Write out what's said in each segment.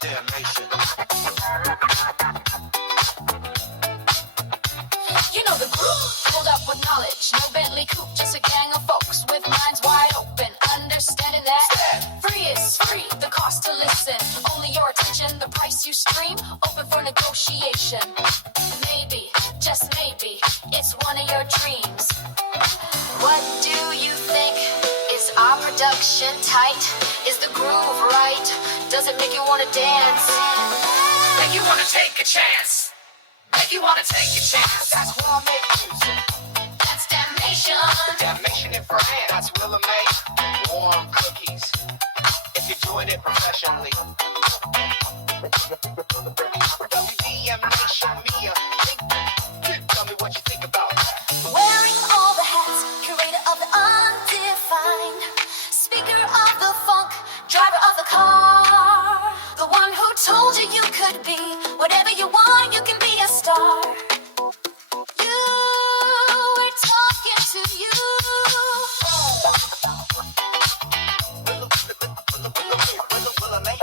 Damnation. You know the group pulled up with knowledge. No Bentley coupe, just a gang of folks with minds wide open. Understanding that free is free, the cost to listen. Only your attention, the price you stream. Open for negotiation. Maybe, just maybe, it's one of your dreams. What do you think? Is our production tight? Is the groove right? Does it make you want to dance? Make you wanna take a chance. Make you wanna take a chance. That's why I make music. That's damnation. Damnation in France. That's Willa May. Warm cookies. If you're doing it professionally. WDMN MEDIA. Tell me what you think about that. Wearing all the hats, curator of the undefined, speaker of the funk, driver of the car, the one who told you you could be whatever you want, you can be a star. You were talking to you. Willa May.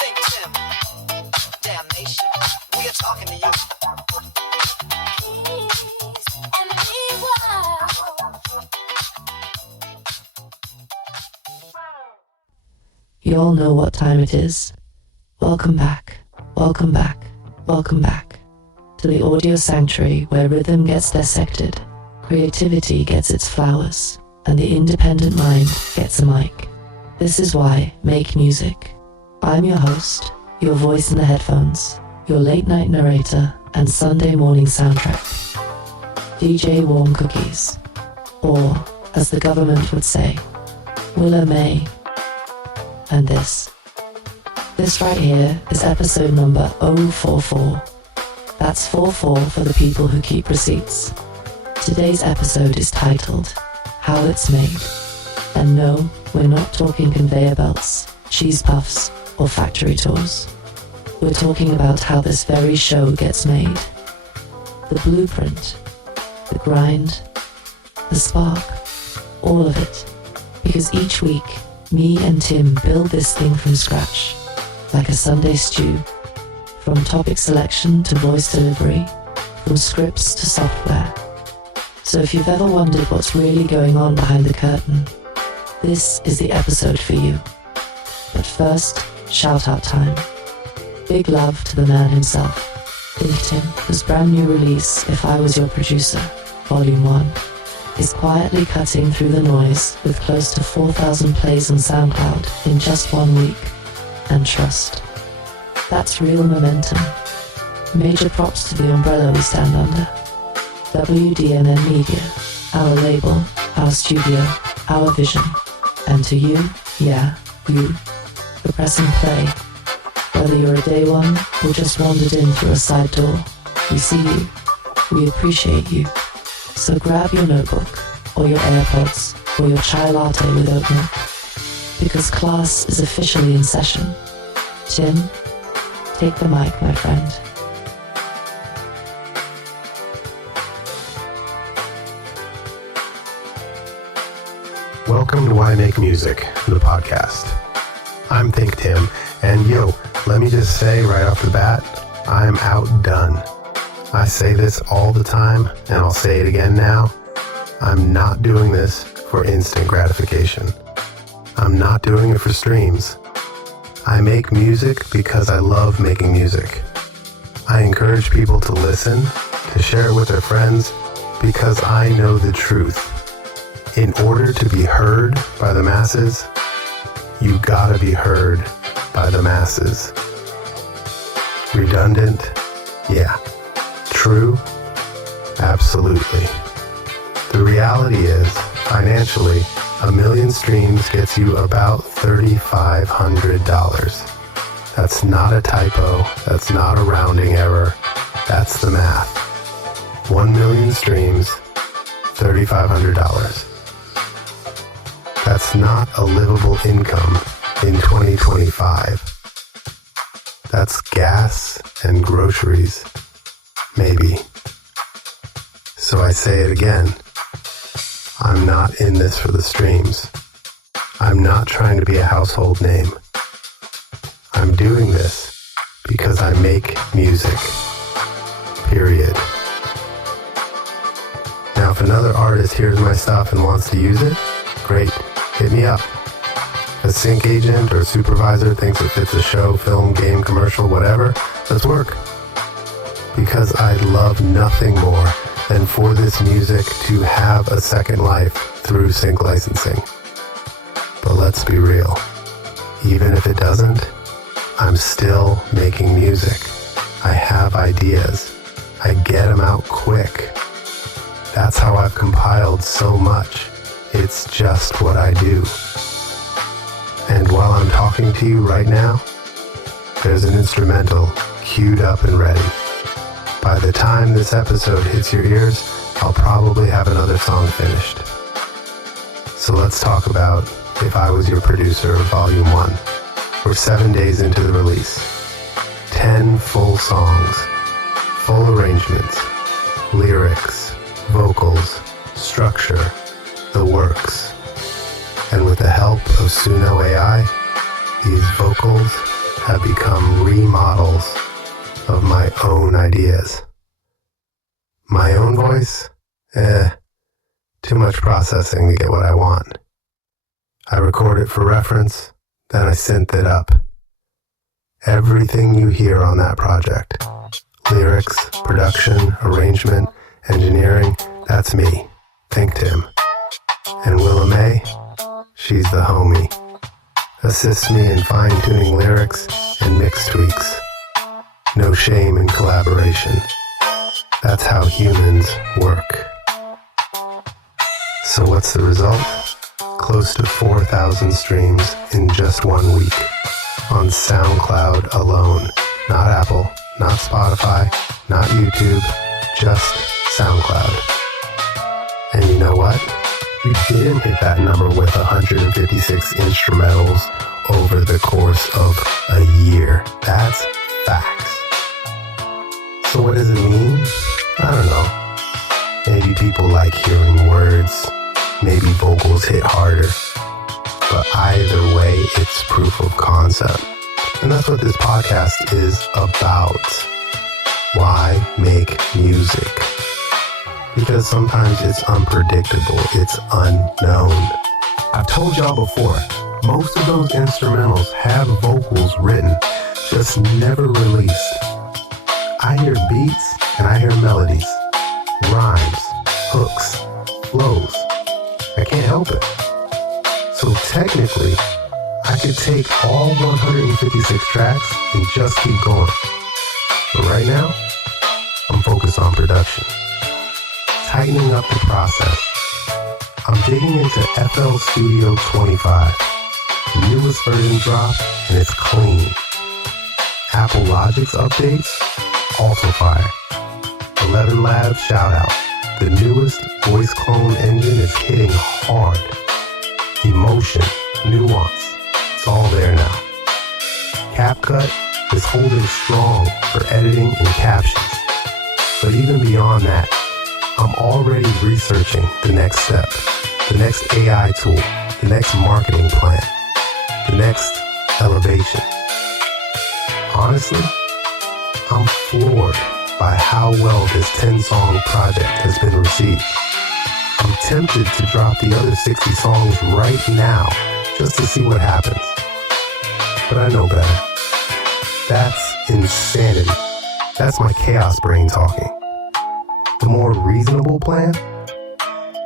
ThinkTimm. Damnation. We are talking to you. And meanwhile, You all know what time it is. Welcome back, welcome back, welcome back to the audio sanctuary where rhythm gets dissected, creativity gets its flowers, and the independent mind gets a mic. This is why Make Music. I'm your host, your voice in the headphones, your late night narrator and Sunday morning soundtrack, DJ Warm Cookies, or as the government would say, Willa May. And this right here is episode number 044. That's 44 for the people who keep receipts. Today's episode is titled, How It's Made. And no, we're not talking conveyor belts, cheese puffs, or factory tours. We're talking about how this very show gets made. The blueprint, the grind, the spark, all of it. Because each week, me and Tim build this thing from scratch, like a Sunday stew. From topic selection to voice delivery, from scripts to software. So if you've ever wondered what's really going on behind the curtain, this is the episode for you. But first, shout out time. Big love to the man himself, ThinkTimm, whose brand new release, If I Was Your Producer, Volume 1, is quietly cutting through the noise with close to 4,000 plays on SoundCloud in just 1 week. And trust, that's real momentum. Major props to the umbrella we stand under. WDMN Media, our label, our studio, our vision. And to you, yeah, you, for pressing play. Whether you're a day one or just wandered in through a side door, we see you, we appreciate you. So grab your notebook, or your AirPods, or your chai latte with oat milk, because class is officially in session. Tim, take the mic, my friend. Welcome to Why Make Music, the podcast. I'm ThinkTimm, and yo, let me just say right off the bat, I'm outdone. I say this all the time, and I'll say it again now. I'm not doing this for instant gratification. I'm not doing it for streams. I make music because I love making music. I encourage people to listen, to share it with their friends, because I know the truth. In order to be heard by the masses, you gotta be heard by the masses. Redundant? Yeah. True? Absolutely. The reality is, financially, 1 million streams gets you about $3,500. That's not a typo, that's not a rounding error, that's the math. 1 million streams, $3,500. That's not a livable income in 2025. That's gas and groceries, maybe. So I say it again. I'm not in this for the streams. I'm not trying to be a household name. I'm I'm doing this because I make music. Period. Now, if another artist hears my stuff and wants to use it, great, hit me up. A sync agent or supervisor thinks it fits a show, film, game, commercial, whatever, let's work. Because I'd love nothing more than for this music to have a second life through sync licensing. But let's be real, even if it doesn't, I'm still making music. I have ideas. I get them out quick. That's how I've compiled so much. It's just what I do. And while I'm talking to you right now, there's an instrumental queued up and ready. By the time this episode hits your ears, I'll probably have another song finished. So let's talk about If I Was Your Producer, Volume 1. We're 7 days into the release. 10 full songs, full arrangements, lyrics, vocals, structure, the works. And with the help of Suno AI, these vocals have become remodels of my own ideas. My own voice? Too much processing to get what I want. I record it for reference, then I synth it up. Everything you hear on that project, lyrics, production, arrangement, engineering, that's me, ThinkTimm. And Willa May, she's the homie. Assists me in fine-tuning lyrics and mix tweaks. No shame in collaboration. That's how humans work. So what's the result? Close to 4,000 streams in just 1 week. On SoundCloud alone. Not Apple, not Spotify, not YouTube, just SoundCloud. And you know what? We didn't hit that number with 156 instrumentals over the course of a year. That's facts. So what does it mean? I don't know. Maybe people like hearing words. Maybe vocals hit harder. But either way, it's proof of concept. And that's what this podcast is about. Why make music? Because sometimes it's unpredictable, it's unknown. I've told y'all before, most of those instrumentals have vocals written, just never released. I hear beats and I hear melodies, rhymes, hooks, flows. I can't help it. So technically, I could take all 156 tracks and just keep going. But right now, I'm focused on production. Tightening up the process. I'm digging into FL Studio 25. The newest version dropped and it's clean. Apple Logic's updates, also fire. ElevenLabs Shoutout. The newest voice clone engine is hitting hard. Emotion, nuance, it's all there now. CapCut is holding strong for editing and captions. But even beyond that, I'm already researching the next step, the next AI tool, the next marketing plan, the next elevation. Honestly, I'm floored by how well this 10-song project has been received. I'm tempted to drop the other 60 songs right now just to see what happens. But I know better. That's insanity. That's my chaos brain talking. The more reasonable plan?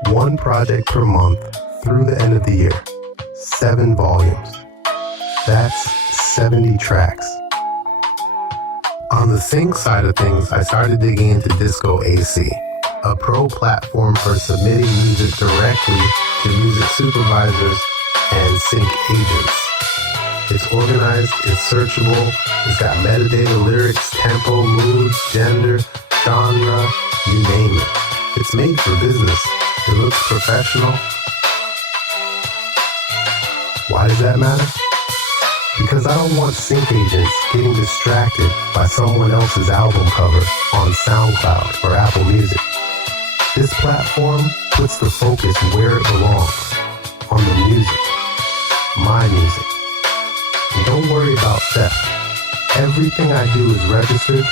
1 project per month through the end of the year. 7 volumes. That's 70 tracks. On the sync side of things, I started digging into Disco AC, a pro platform for submitting music directly to music supervisors and sync agents. It's organized, it's searchable, it's got metadata, lyrics, tempo, mood, gender, genre, you name it. It's made for business. It looks professional. Why does that matter? Because I don't want sync agents getting distracted by someone else's album cover on SoundCloud or Apple Music. This platform puts the focus where it belongs, on the music, my music. And don't worry about theft. Everything I do is registered,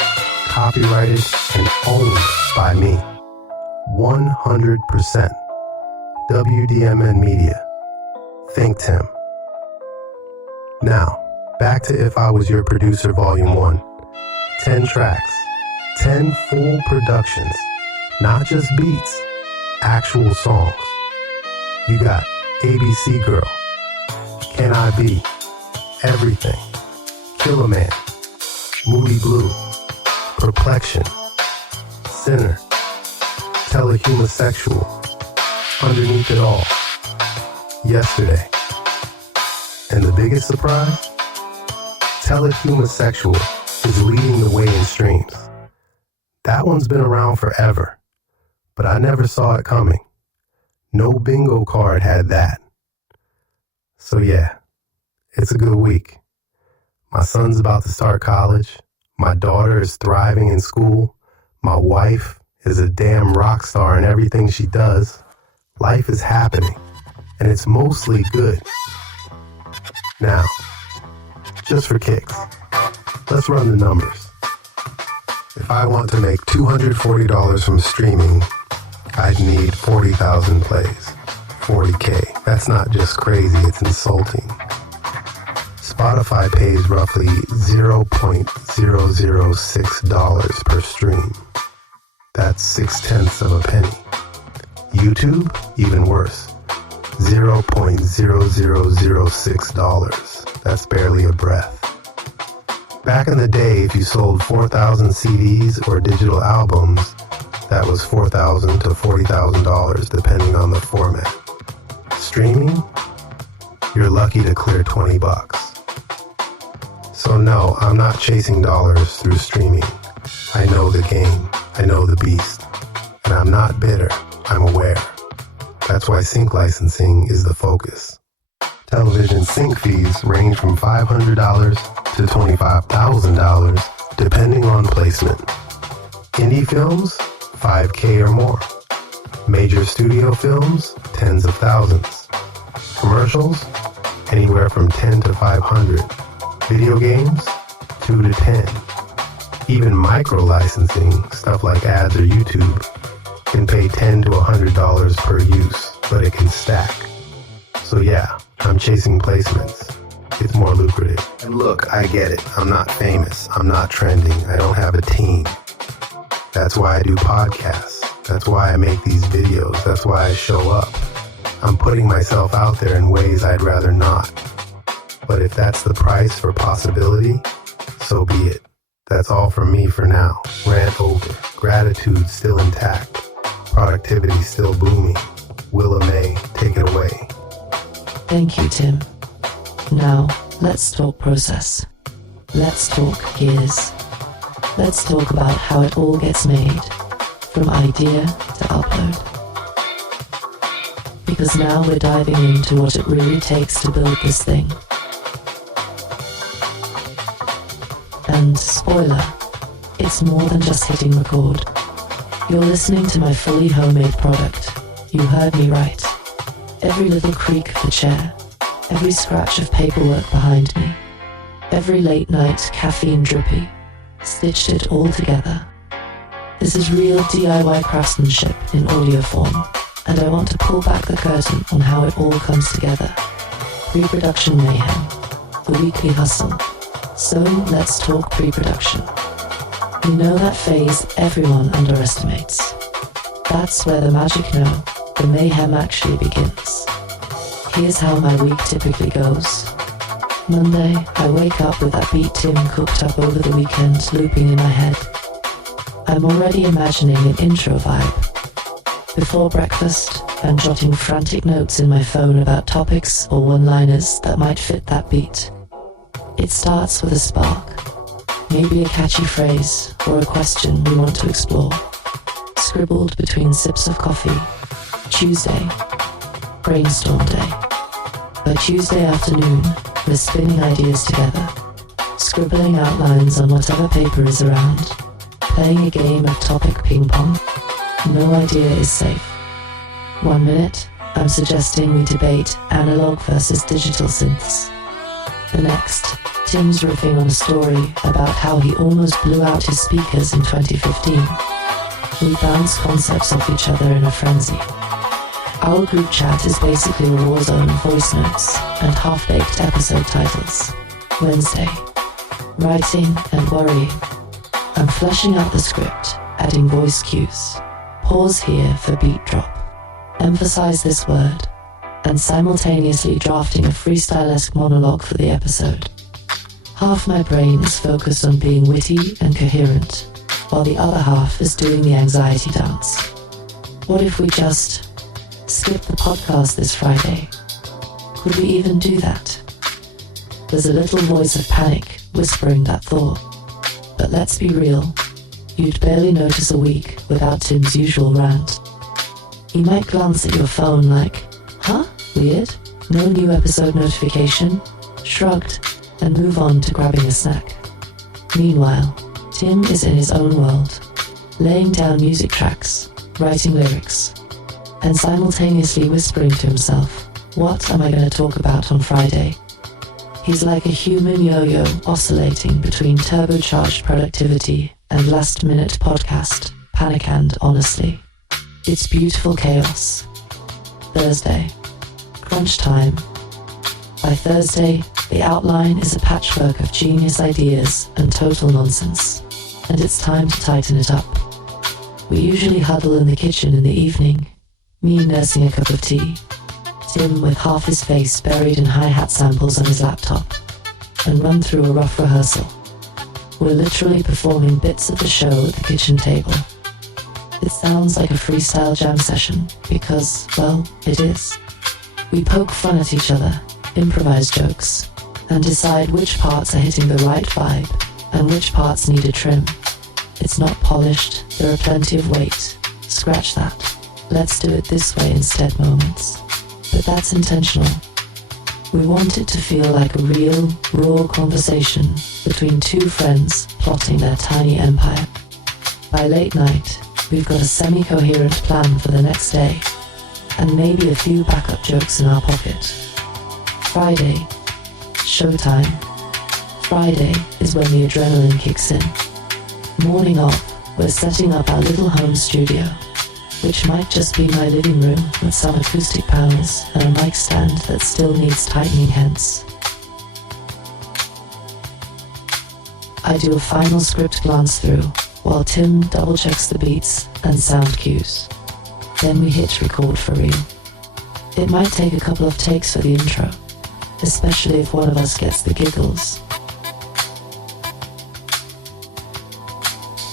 copyrighted, and owned by me. 100%. WDMN Media. ThinkTimm. Now, back to If I Was Your Producer Volume 1. 10 tracks, 10 full productions, not just beats, actual songs. You got ABC Girl, Can I Be, Everything, Killer Man, Moody Blue, Perplexion, Sinner, Telehomosexual, Underneath It All, Yesterday. And the biggest surprise? Telehomosexual is leading the way in streams. That one's been around forever, but I never saw it coming. No bingo card had that. So yeah, it's a good week. My son's about to start college. My daughter is thriving in school. My wife is a damn rock star in everything she does. Life is happening, and it's mostly good. Now, just for kicks, let's run the numbers. If I want to make $240 from streaming, I'd need 40,000 plays. 40K. That's not just crazy, it's insulting. Spotify pays roughly $0.006 per stream. That's 0.6 of a penny. YouTube, even worse. $0.0006. That's barely a breath. Back in the day, if you sold 4,000 CDs or digital albums, that was $4,000 to $40,000 depending on the format. Streaming, you're lucky to clear $20. So no, I'm not chasing dollars through streaming. I know the game, I know the beast, and I'm not bitter, I'm aware. That's why sync licensing is the focus. Television sync fees range from $500 to $25,000 depending on placement. Indie films, $5K or more. Major studio films, tens of thousands. Commercials, anywhere from 10 to 500. Video games, 2 to 10. Even micro licensing, stuff like ads or YouTube, can pay $10 to $100 per use, but it can stack. So yeah, I'm chasing placements. It's more lucrative. And look, I get it. I'm not famous. I'm not trending. I don't have a team. That's why I do podcasts. That's why I make these videos. That's why I show up. I'm putting myself out there in ways I'd rather not. But if that's the price for possibility, so be it. That's all from me for now. Rant over. Gratitude still intact. Productivity still booming. Willa May, take it away. Thank you, Tim. Now, let's talk process. Let's talk gears. Let's talk about how it all gets made, from idea to upload. Because now we're diving into what it really takes to build this thing. And spoiler, it's more than just hitting record. You're listening to my fully homemade product. You heard me right. Every little creak of the chair, every scratch of paperwork behind me, every late night caffeine drippy, stitched it all together. This is real DIY craftsmanship in audio form, and I want to pull back the curtain on how it all comes together. Pre-production mayhem, the weekly hustle. So let's talk pre-production. You know that phase everyone underestimates. That's where the magic the mayhem actually begins. Here's how my week typically goes. Monday, I wake up with that beat Tim cooked up over the weekend looping in my head. I'm already imagining an intro vibe. Before breakfast, I'm jotting frantic notes in my phone about topics or one-liners that might fit that beat. It starts with a spark, maybe a catchy phrase or a question we want to explore. Scribbled between sips of coffee. Tuesday, brainstorm day. By Tuesday afternoon, we're spinning ideas together, scribbling outlines on whatever paper is around, playing a game of topic ping pong. No idea is safe. 1 minute, I'm suggesting we debate analog versus digital synths. The next, Tim's riffing on a story about how he almost blew out his speakers in 2015. We bounce concepts off each other in a frenzy. Our group chat is basically a war zone of voice notes and half-baked episode titles. Wednesday, writing and worrying. I'm fleshing out the script, adding voice cues. Pause here for beat drop. Emphasize this word, and simultaneously drafting a freestyle-esque monologue for the episode. Half my brain is focused on being witty and coherent, while the other half is doing the anxiety dance. What if we just skip the podcast this Friday? Could we even do that? There's a little voice of panic whispering that thought. But let's be real, you'd barely notice a week without Tim's usual rant. He might glance at your phone like, huh? Weird? No new episode notification? Shrugged, and move on to grabbing a snack. Meanwhile, Tim is in his own world, laying down music tracks, writing lyrics, and simultaneously whispering to himself, what am I going to talk about on Friday? He's like a human yo-yo oscillating between turbocharged productivity and last-minute podcast, panic and honestly. It's beautiful chaos. Thursday. Crunch time. By Thursday, the outline is a patchwork of genius ideas and total nonsense, and it's time to tighten it up. We usually huddle in the kitchen in the evening, me nursing a cup of tea, Tim with half his face buried in hi-hat samples on his laptop, and run through a rough rehearsal. We're literally performing bits of the show at the kitchen table. It sounds like a freestyle jam session because, well, it is. We poke fun at each other, improvise jokes, and decide which parts are hitting the right vibe and which parts need a trim. It's not polished, there are plenty of weight. Scratch that. Let's do it this way instead moments. But that's intentional. We want it to feel like a real, raw conversation between two friends plotting their tiny empire. By late night, we've got a semi-coherent plan for the next day, and maybe a few backup jokes in our pocket. Friday, showtime. Friday is when the adrenaline kicks in. Morning off, we're setting up our little home studio, which might just be my living room with some acoustic panels and a mic stand that still needs tightening hence. I do a final script glance through, while Tim double-checks the beats and sound cues. Then we hit record for real. It might take a couple of takes for the intro, especially if one of us gets the giggles.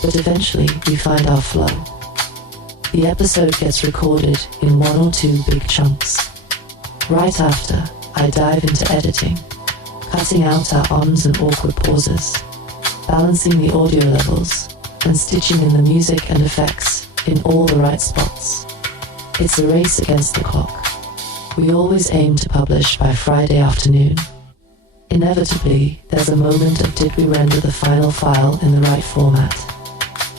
But eventually we find our flow. The episode gets recorded in 1 or 2 big chunks. Right after, I dive into editing, cutting out our ums and awkward pauses, balancing the audio levels, and stitching in the music and effects in all the right spots. It's a race against the clock. We always aim to publish by Friday afternoon. Inevitably, there's a moment of did we render the final file in the right format?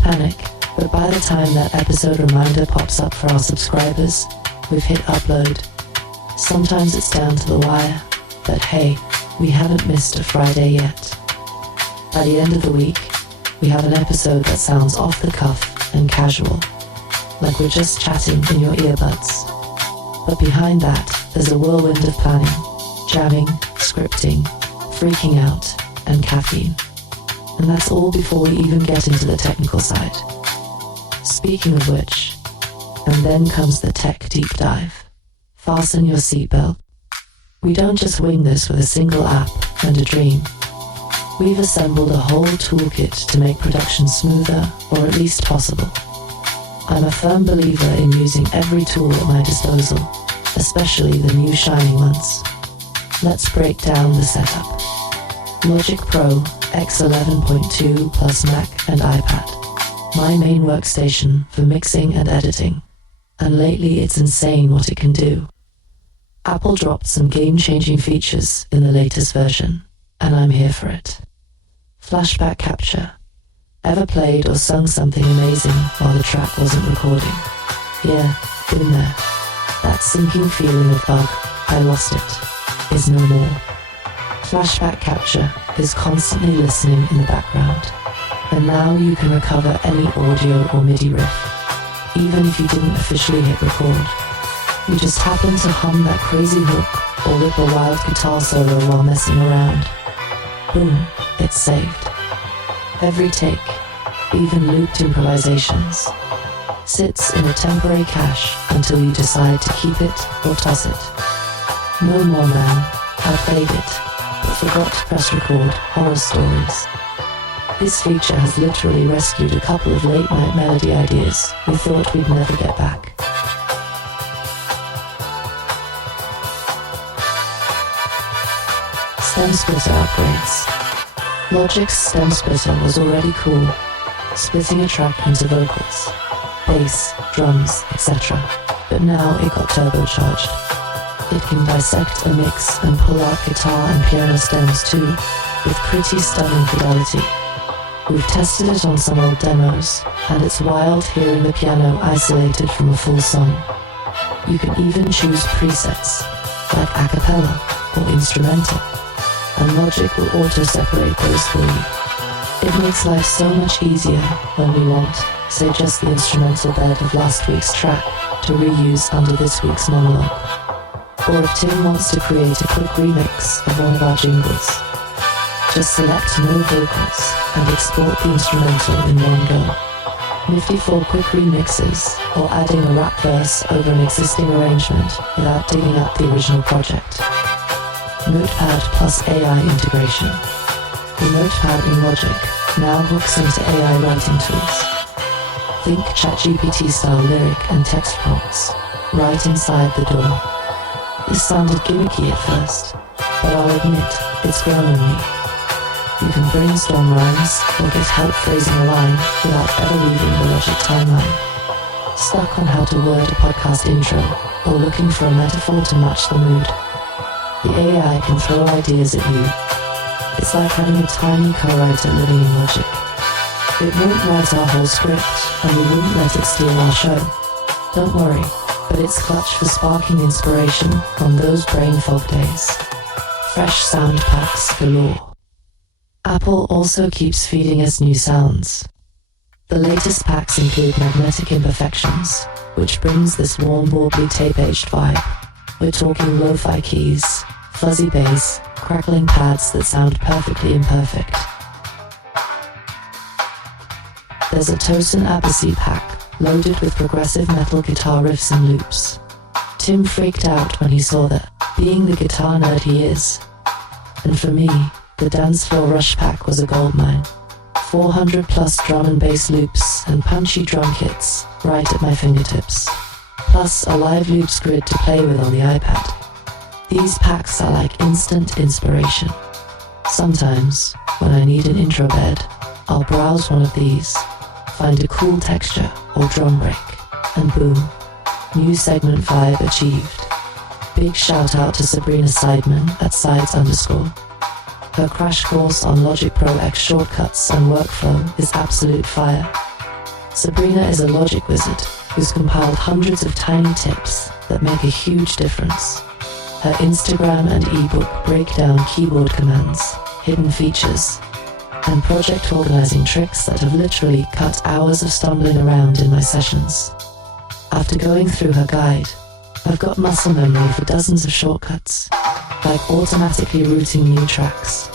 Panic, but by the time that episode reminder pops up for our subscribers, we've hit upload. Sometimes it's down to the wire, but hey, we haven't missed a Friday yet. By the end of the week, we have an episode that sounds off the cuff and casual, like we're just chatting in your earbuds. But behind that, there's a whirlwind of planning, jamming, scripting, freaking out, and caffeine. And that's all before we even get into the technical side. Speaking of which, and then comes the tech deep dive. Fasten your seatbelt. We don't just wing this with a single app and a dream. We've assembled a whole toolkit to make production smoother, or at least possible. I'm a firm believer in using every tool at my disposal, especially the new shiny ones. Let's break down the setup. Logic Pro X11.2 plus Mac and iPad. My main workstation for mixing and editing. And lately it's insane what it can do. Apple dropped some game-changing features in the latest version, and I'm here for it. Flashback capture. Ever played or sung something amazing while the track wasn't recording? Yeah, been there. That sinking feeling of I lost it, is no more. Flashback capture is constantly listening in the background, and now you can recover any audio or MIDI riff, even if you didn't officially hit record. You just happen to hum that crazy hook or rip a wild guitar solo while messing around. Boom, it's saved. Every take, even looped improvisations, sits in a temporary cache until you decide to keep it or toss it. No more, man. I played it, but forgot to press record horror stories. This feature has literally rescued a couple of late-night melody ideas we thought we'd never get back. Stem splitter upgrades. Logic's stem splitter was already cool, splitting a track into vocals, bass, drums, etc. But now it got turbocharged. It can dissect a mix and pull out guitar and piano stems too, with pretty stunning fidelity. We've tested it on some old demos, and it's wild hearing the piano isolated from a full song. You can even choose presets, like a cappella or instrumental, and Logic will auto-separate those for you. It makes life so much easier when we want, say, just the instrumental bed of last week's track to reuse under this week's monologue. Or if Tim wants to create a quick remix of one of our jingles, just select no vocals and export the instrumental in one go. Nifty for quick remixes or adding a rap verse over an existing arrangement without digging up the original project. Notepad plus AI integration. The Notepad in Logic now hooks into AI writing tools. Think ChatGPT style lyric and text prompts right inside the door. This sounded gimmicky at first, but I'll admit it's grown on me. You can brainstorm rhymes or get help phrasing a line without ever leaving the Logic timeline. Stuck on how to word a podcast intro or looking for a metaphor to match the mood? The AI can throw ideas at you. It's like having a tiny co-writer living in Logic. It won't write our whole script, and we wouldn't let it steal our show. Don't worry, but it's clutch for sparking inspiration on those brain fog days. Fresh sound packs galore. Apple also keeps feeding us new sounds. The latest packs include magnetic imperfections, which brings this warm, warbly, tape-aged vibe. We're talking lo-fi keys, fuzzy bass, crackling pads that sound perfectly imperfect. There's a Tosin Abasi pack loaded with progressive metal guitar riffs and loops. Tim freaked out when he saw that, being the guitar nerd he is. And for me, the Dance Floor Rush pack was a goldmine. 400 plus drum and bass loops and punchy drum kits right at my fingertips. Plus a live loops grid to play with on the iPad. These packs are like instant inspiration. Sometimes, when I need an intro bed, I'll browse one of these, find a cool texture or drum break, and boom, new segment vibe achieved. Big shout out to Sabrina Seidman at Sides_. Her crash course on Logic Pro X shortcuts and workflow is absolute fire. Sabrina is a Logic wizard who's compiled hundreds of tiny tips that make a huge difference. Her Instagram and ebook break down keyboard commands, hidden features, and project organizing tricks that have literally cut hours of stumbling around in my sessions. After going through her guide, I've got muscle memory for dozens of shortcuts, like automatically routing new tracks,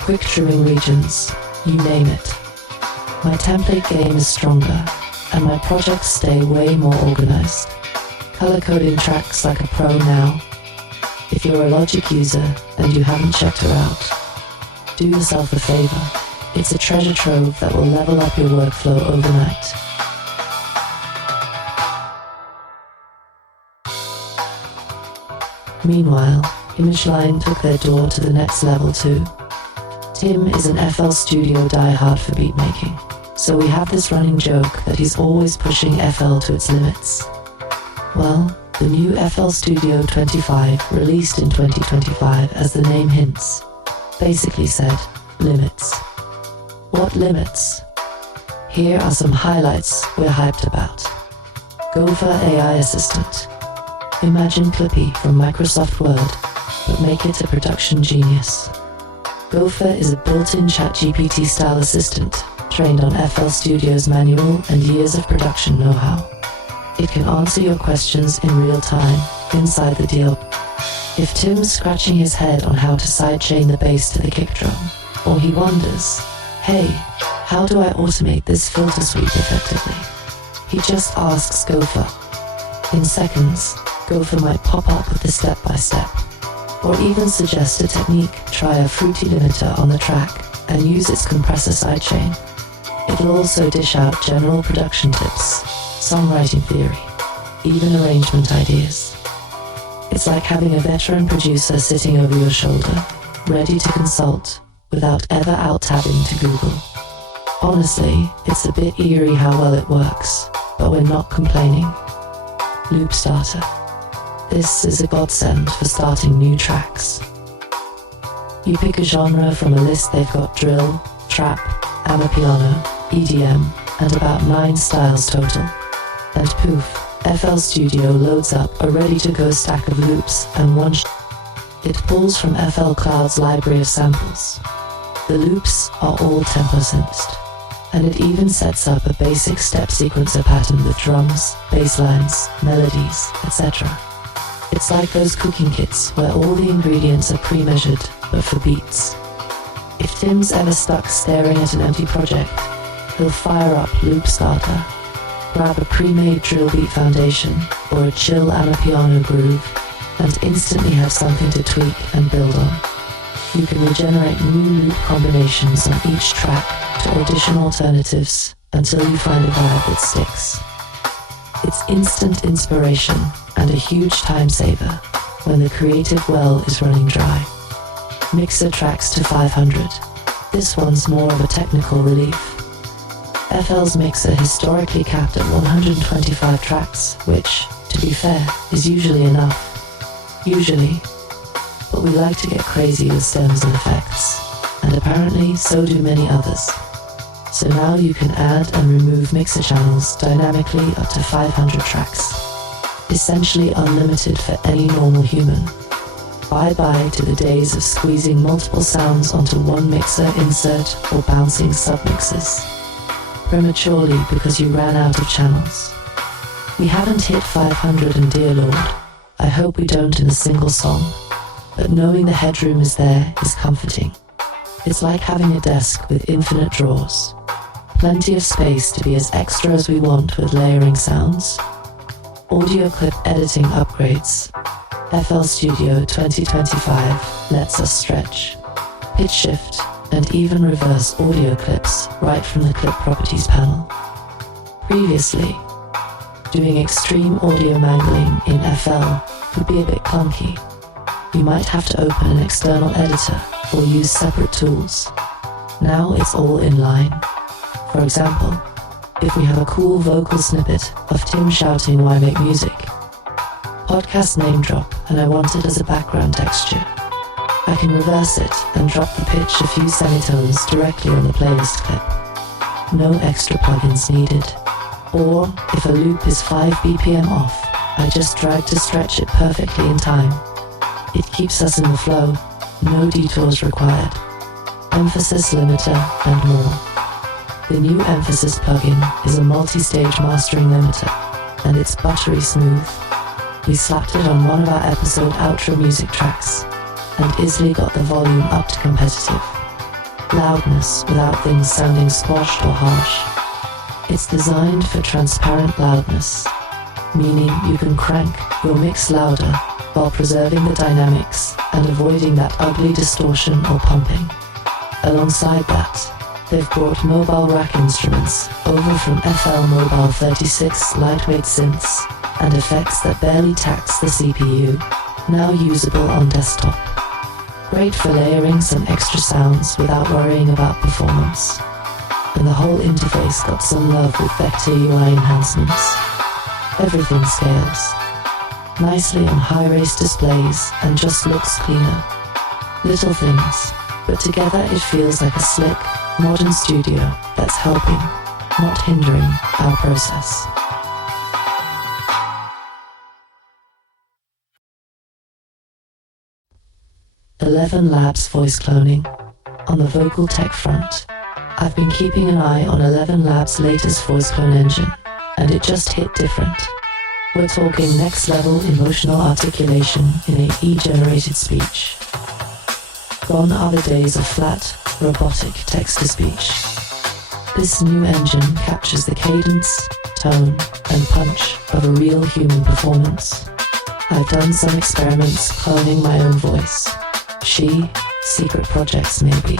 quick trimming regions, you name it. My template game is stronger, and my projects stay way more organized. Color coding tracks like a pro now. If you're a Logic user and you haven't checked her out, do yourself a favor. It's a treasure trove that will level up your workflow overnight. Meanwhile, ImageLine took their DAW to the next level too. Tim is an FL Studio diehard for beatmaking, so we have this running joke that he's always pushing FL to its limits. Well, the new FL Studio 25, released in 2025 as the name hints, basically said, limits. What limits? Here are some highlights we're hyped about. Gopher AI Assistant. Imagine Clippy from Microsoft Word, but make it a production genius. Gopher is a built-in ChatGPT style assistant, trained on FL Studio's manual and years of production know-how. It can answer your questions in real time, inside the DL. If Tim's scratching his head on how to sidechain the bass to the kick drum, or he wonders, hey, how do I automate this filter sweep effectively? He just asks Gopher. In seconds, Gopher might pop up with the step-by-step, or even suggest a technique. Try a fruity limiter on the track and use its compressor sidechain. It'll also dish out general production tips, songwriting theory, even arrangement ideas. It's like having a veteran producer sitting over your shoulder, ready to consult, without ever out-tabbing to Google. Honestly, it's a bit eerie how well it works, but we're not complaining. Loop Starter. This is a godsend for starting new tracks. You pick a genre from a list. They've got drill, trap, amapiano, EDM, and about 9 styles total. And poof, FL Studio loads up a ready-to-go stack of loops and it pulls from FL Cloud's library of samples. The loops are all tempo synced, and it even sets up a basic step sequencer pattern with drums, bass lines, melodies, etc. It's like those cooking kits where all the ingredients are pre-measured, but for beats. If Tim's ever stuck staring at an empty project, he'll fire up Loop Starter, grab a pre-made drill beat foundation or a chill amapiano groove, and instantly have something to tweak and build on. You can regenerate new loop combinations on each track to audition alternatives until you find a vibe that sticks. It's instant inspiration and a huge time saver when the creative well is running dry. Mixer tracks to 500. This one's more of a technical relief. FL's mixer historically capped at 125 tracks, which, to be fair, is usually enough. Usually. But we like to get crazy with stems and effects, and apparently so do many others. So now you can add and remove mixer channels dynamically up to 500 tracks. Essentially unlimited for any normal human. Bye-bye to the days of squeezing multiple sounds onto one mixer insert or bouncing submixers. Prematurely because you ran out of channels. We haven't hit 500 and dear Lord, I hope we don't in a single song, but knowing the headroom is there is comforting. It's like having a desk with infinite drawers. Plenty of space to be as extra as we want with layering sounds. Audio clip editing upgrades. FL Studio 2025 lets us stretch, pitch shift, and even reverse audio clips right from the clip properties panel. Previously, doing extreme audio mangling in FL could be a bit clunky. You might have to open an external editor or use separate tools. Now it's all in line. For example, if we have a cool vocal snippet of Tim shouting "Why make music?" podcast name drop and I want it as a background texture, I can reverse it and drop the pitch a few semitones directly on the playlist clip. No extra plugins needed. Or, if a loop is 5 BPM off, I just drag to stretch it perfectly in time. It keeps us in the flow, no detours required. Emphasis limiter and more. The new Emphasis plugin is a multi-stage mastering limiter, and it's buttery smooth. We slapped it on one of our episode outro music tracks, and easily got the volume up to competitive. Loudness without things sounding squashed or harsh. It's designed for transparent loudness, meaning you can crank your mix louder while preserving the dynamics and avoiding that ugly distortion or pumping. Alongside that, they've brought mobile rack instruments over from FL Mobile 36 lightweight synths and effects that barely tax the CPU, now usable on desktop. Great for layering some extra sounds without worrying about performance. And the whole interface got some love with Vector UI enhancements. Everything scales nicely on high-res displays and just looks cleaner. Little things, but together it feels like a slick, modern studio that's helping, not hindering, our process. ElevenLabs voice cloning. On the vocal tech front, I've been keeping an eye on ElevenLabs' latest voice clone engine, and it just hit different. We're talking next-level emotional articulation in AI-generated speech. Gone are the days of flat, robotic text-to-speech. This new engine captures the cadence, tone, and punch of a real human performance. I've done some experiments cloning my own voice. Secret projects maybe,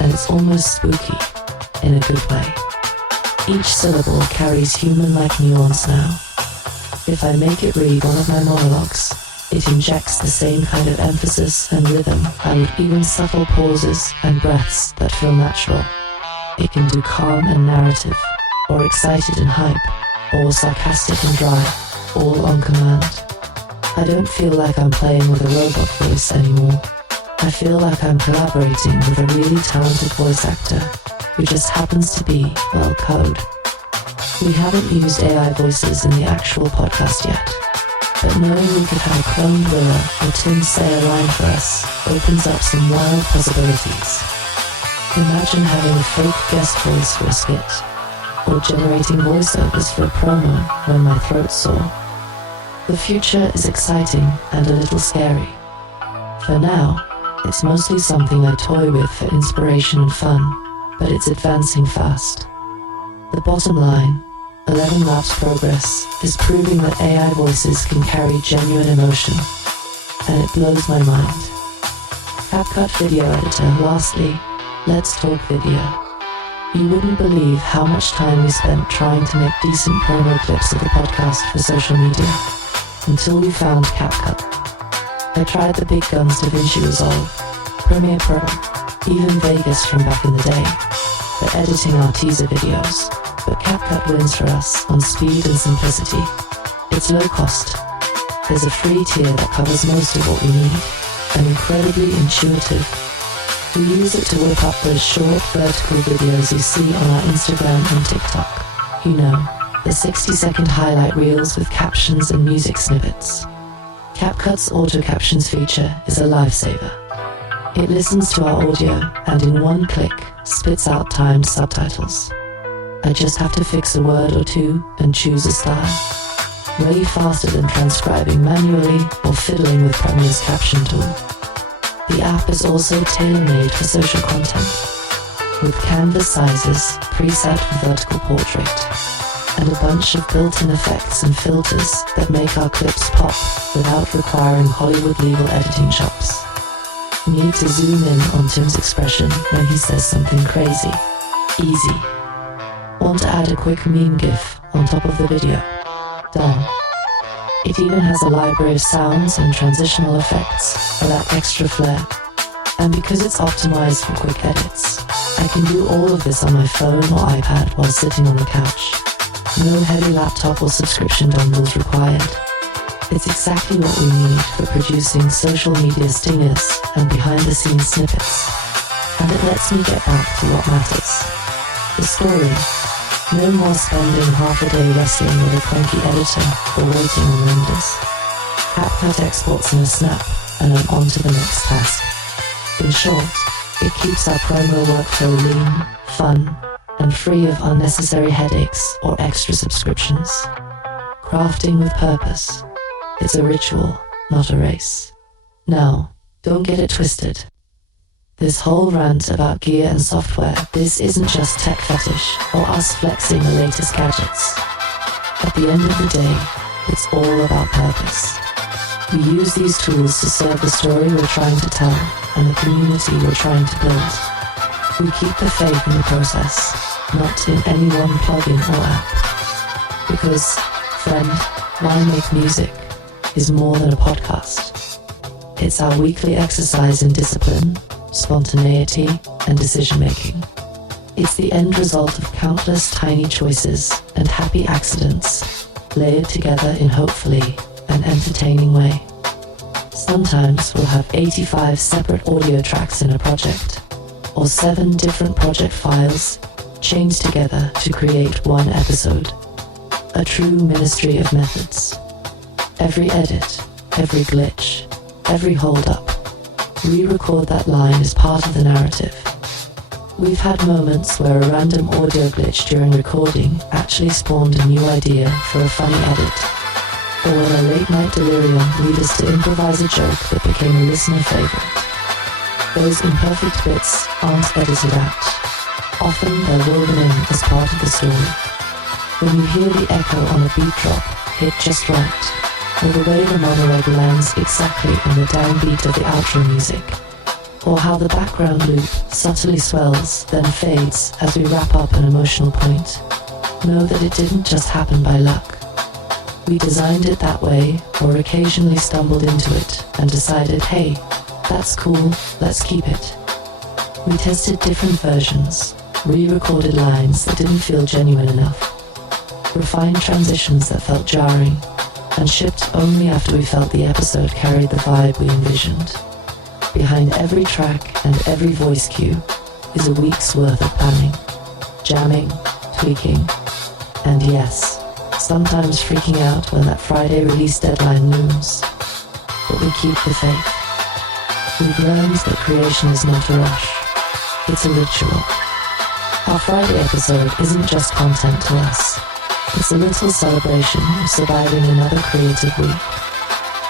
and it's almost spooky, in a good way. Each syllable carries human-like nuance now. If I make it read one of my monologues, it injects the same kind of emphasis and rhythm, and with even subtle pauses and breaths that feel natural. It can do calm and narrative, or excited and hype, or sarcastic and dry, all on command. I don't feel like I'm playing with a robot voice anymore. I feel like I'm collaborating with a really talented voice actor who just happens to be, well, code. We haven't used AI voices in the actual podcast yet, but knowing we could have a cloned Willa or ThinkTimm say a line for us opens up some wild possibilities. Imagine having a fake guest voice for a skit, or generating voiceovers for a promo when my throat's sore. The future is exciting and a little scary. For now, it's mostly something I toy with for inspiration and fun, but it's advancing fast. The bottom line, ElevenLabs' progress is proving that AI voices can carry genuine emotion, and it blows my mind. CapCut video editor, lastly, let's talk video. You wouldn't believe how much time we spent trying to make decent promo clips of the podcast for social media, until we found CapCut. I tried the big guns DaVinci Resolve, Premiere Pro, even Vegas from back in the day, for editing our teaser videos, but CapCut wins for us on speed and simplicity. It's low cost. There's a free tier that covers most of what we need, and incredibly intuitive. We use it to whip up those short, vertical videos you see on our Instagram and TikTok. You know, the 60-second highlight reels with captions and music snippets. CapCut's auto captions feature is a lifesaver. It listens to our audio and in one click spits out timed subtitles. I just have to fix a word or two and choose a style. Way faster than transcribing manually or fiddling with Premiere's caption tool. The app is also tailor-made for social content, with canvas sizes preset for vertical portrait, and a bunch of built-in effects and filters that make our clips pop without requiring Hollywood legal editing chops. Need to zoom in on Timm's expression when he says something crazy. Easy. Want to add a quick meme GIF on top of the video? Done. It even has a library of sounds and transitional effects for that extra flair. And because it's optimized for quick edits, I can do all of this on my phone or iPad while sitting on the couch. No heavy laptop or subscription dongles required. It's exactly what we need for producing social media stingers and behind-the-scenes snippets. And it lets me get back to what matters. The story. No more spending half a day wrestling with a clunky editor or waiting on renders. CapCut exports in a snap, and I'm on to the next task. In short, it keeps our promo workflow lean, fun, and free of unnecessary headaches or extra subscriptions. Crafting with purpose. It's a ritual, not a race. Now, don't get it twisted. This whole rant about gear and software, this isn't just tech fetish or us flexing the latest gadgets. At the end of the day, it's all about purpose. We use these tools to serve the story we're trying to tell and the community we're trying to build. We keep the faith in the process, not in any one plugin or app. Because, friend, Why Make Music is more than a podcast. It's our weekly exercise in discipline, spontaneity, and decision-making. It's the end result of countless tiny choices and happy accidents layered together in hopefully an entertaining way. Sometimes we'll have 85 separate audio tracks in a project, or 7 different project files chained together to create one episode. A true ministry of methods. Every edit, every glitch, every hold-up, re-record that line as part of the narrative. We've had moments where a random audio glitch during recording actually spawned a new idea for a funny edit, or when a late-night delirium lead us to improvise a joke that became a listener favorite. Those imperfect bits aren't edited out. Often they're woven in as part of the story. When you hear the echo on a beat drop hit just right, or the way the monologue lands exactly on the downbeat of the outro music, or how the background loop subtly swells, then fades as we wrap up an emotional point, know that it didn't just happen by luck. We designed it that way, or occasionally stumbled into it and decided, hey, that's cool, let's keep it. We tested different versions, re-recorded lines that didn't feel genuine enough, refined transitions that felt jarring, and shipped only after we felt the episode carried the vibe we envisioned. Behind every track and every voice cue is a week's worth of planning, jamming, tweaking, and yes, sometimes freaking out when that Friday release deadline looms. But we keep the faith. We've learned that creation is not a rush, it's a ritual. Our Friday episode isn't just content to us. It's a little celebration of surviving another creative week.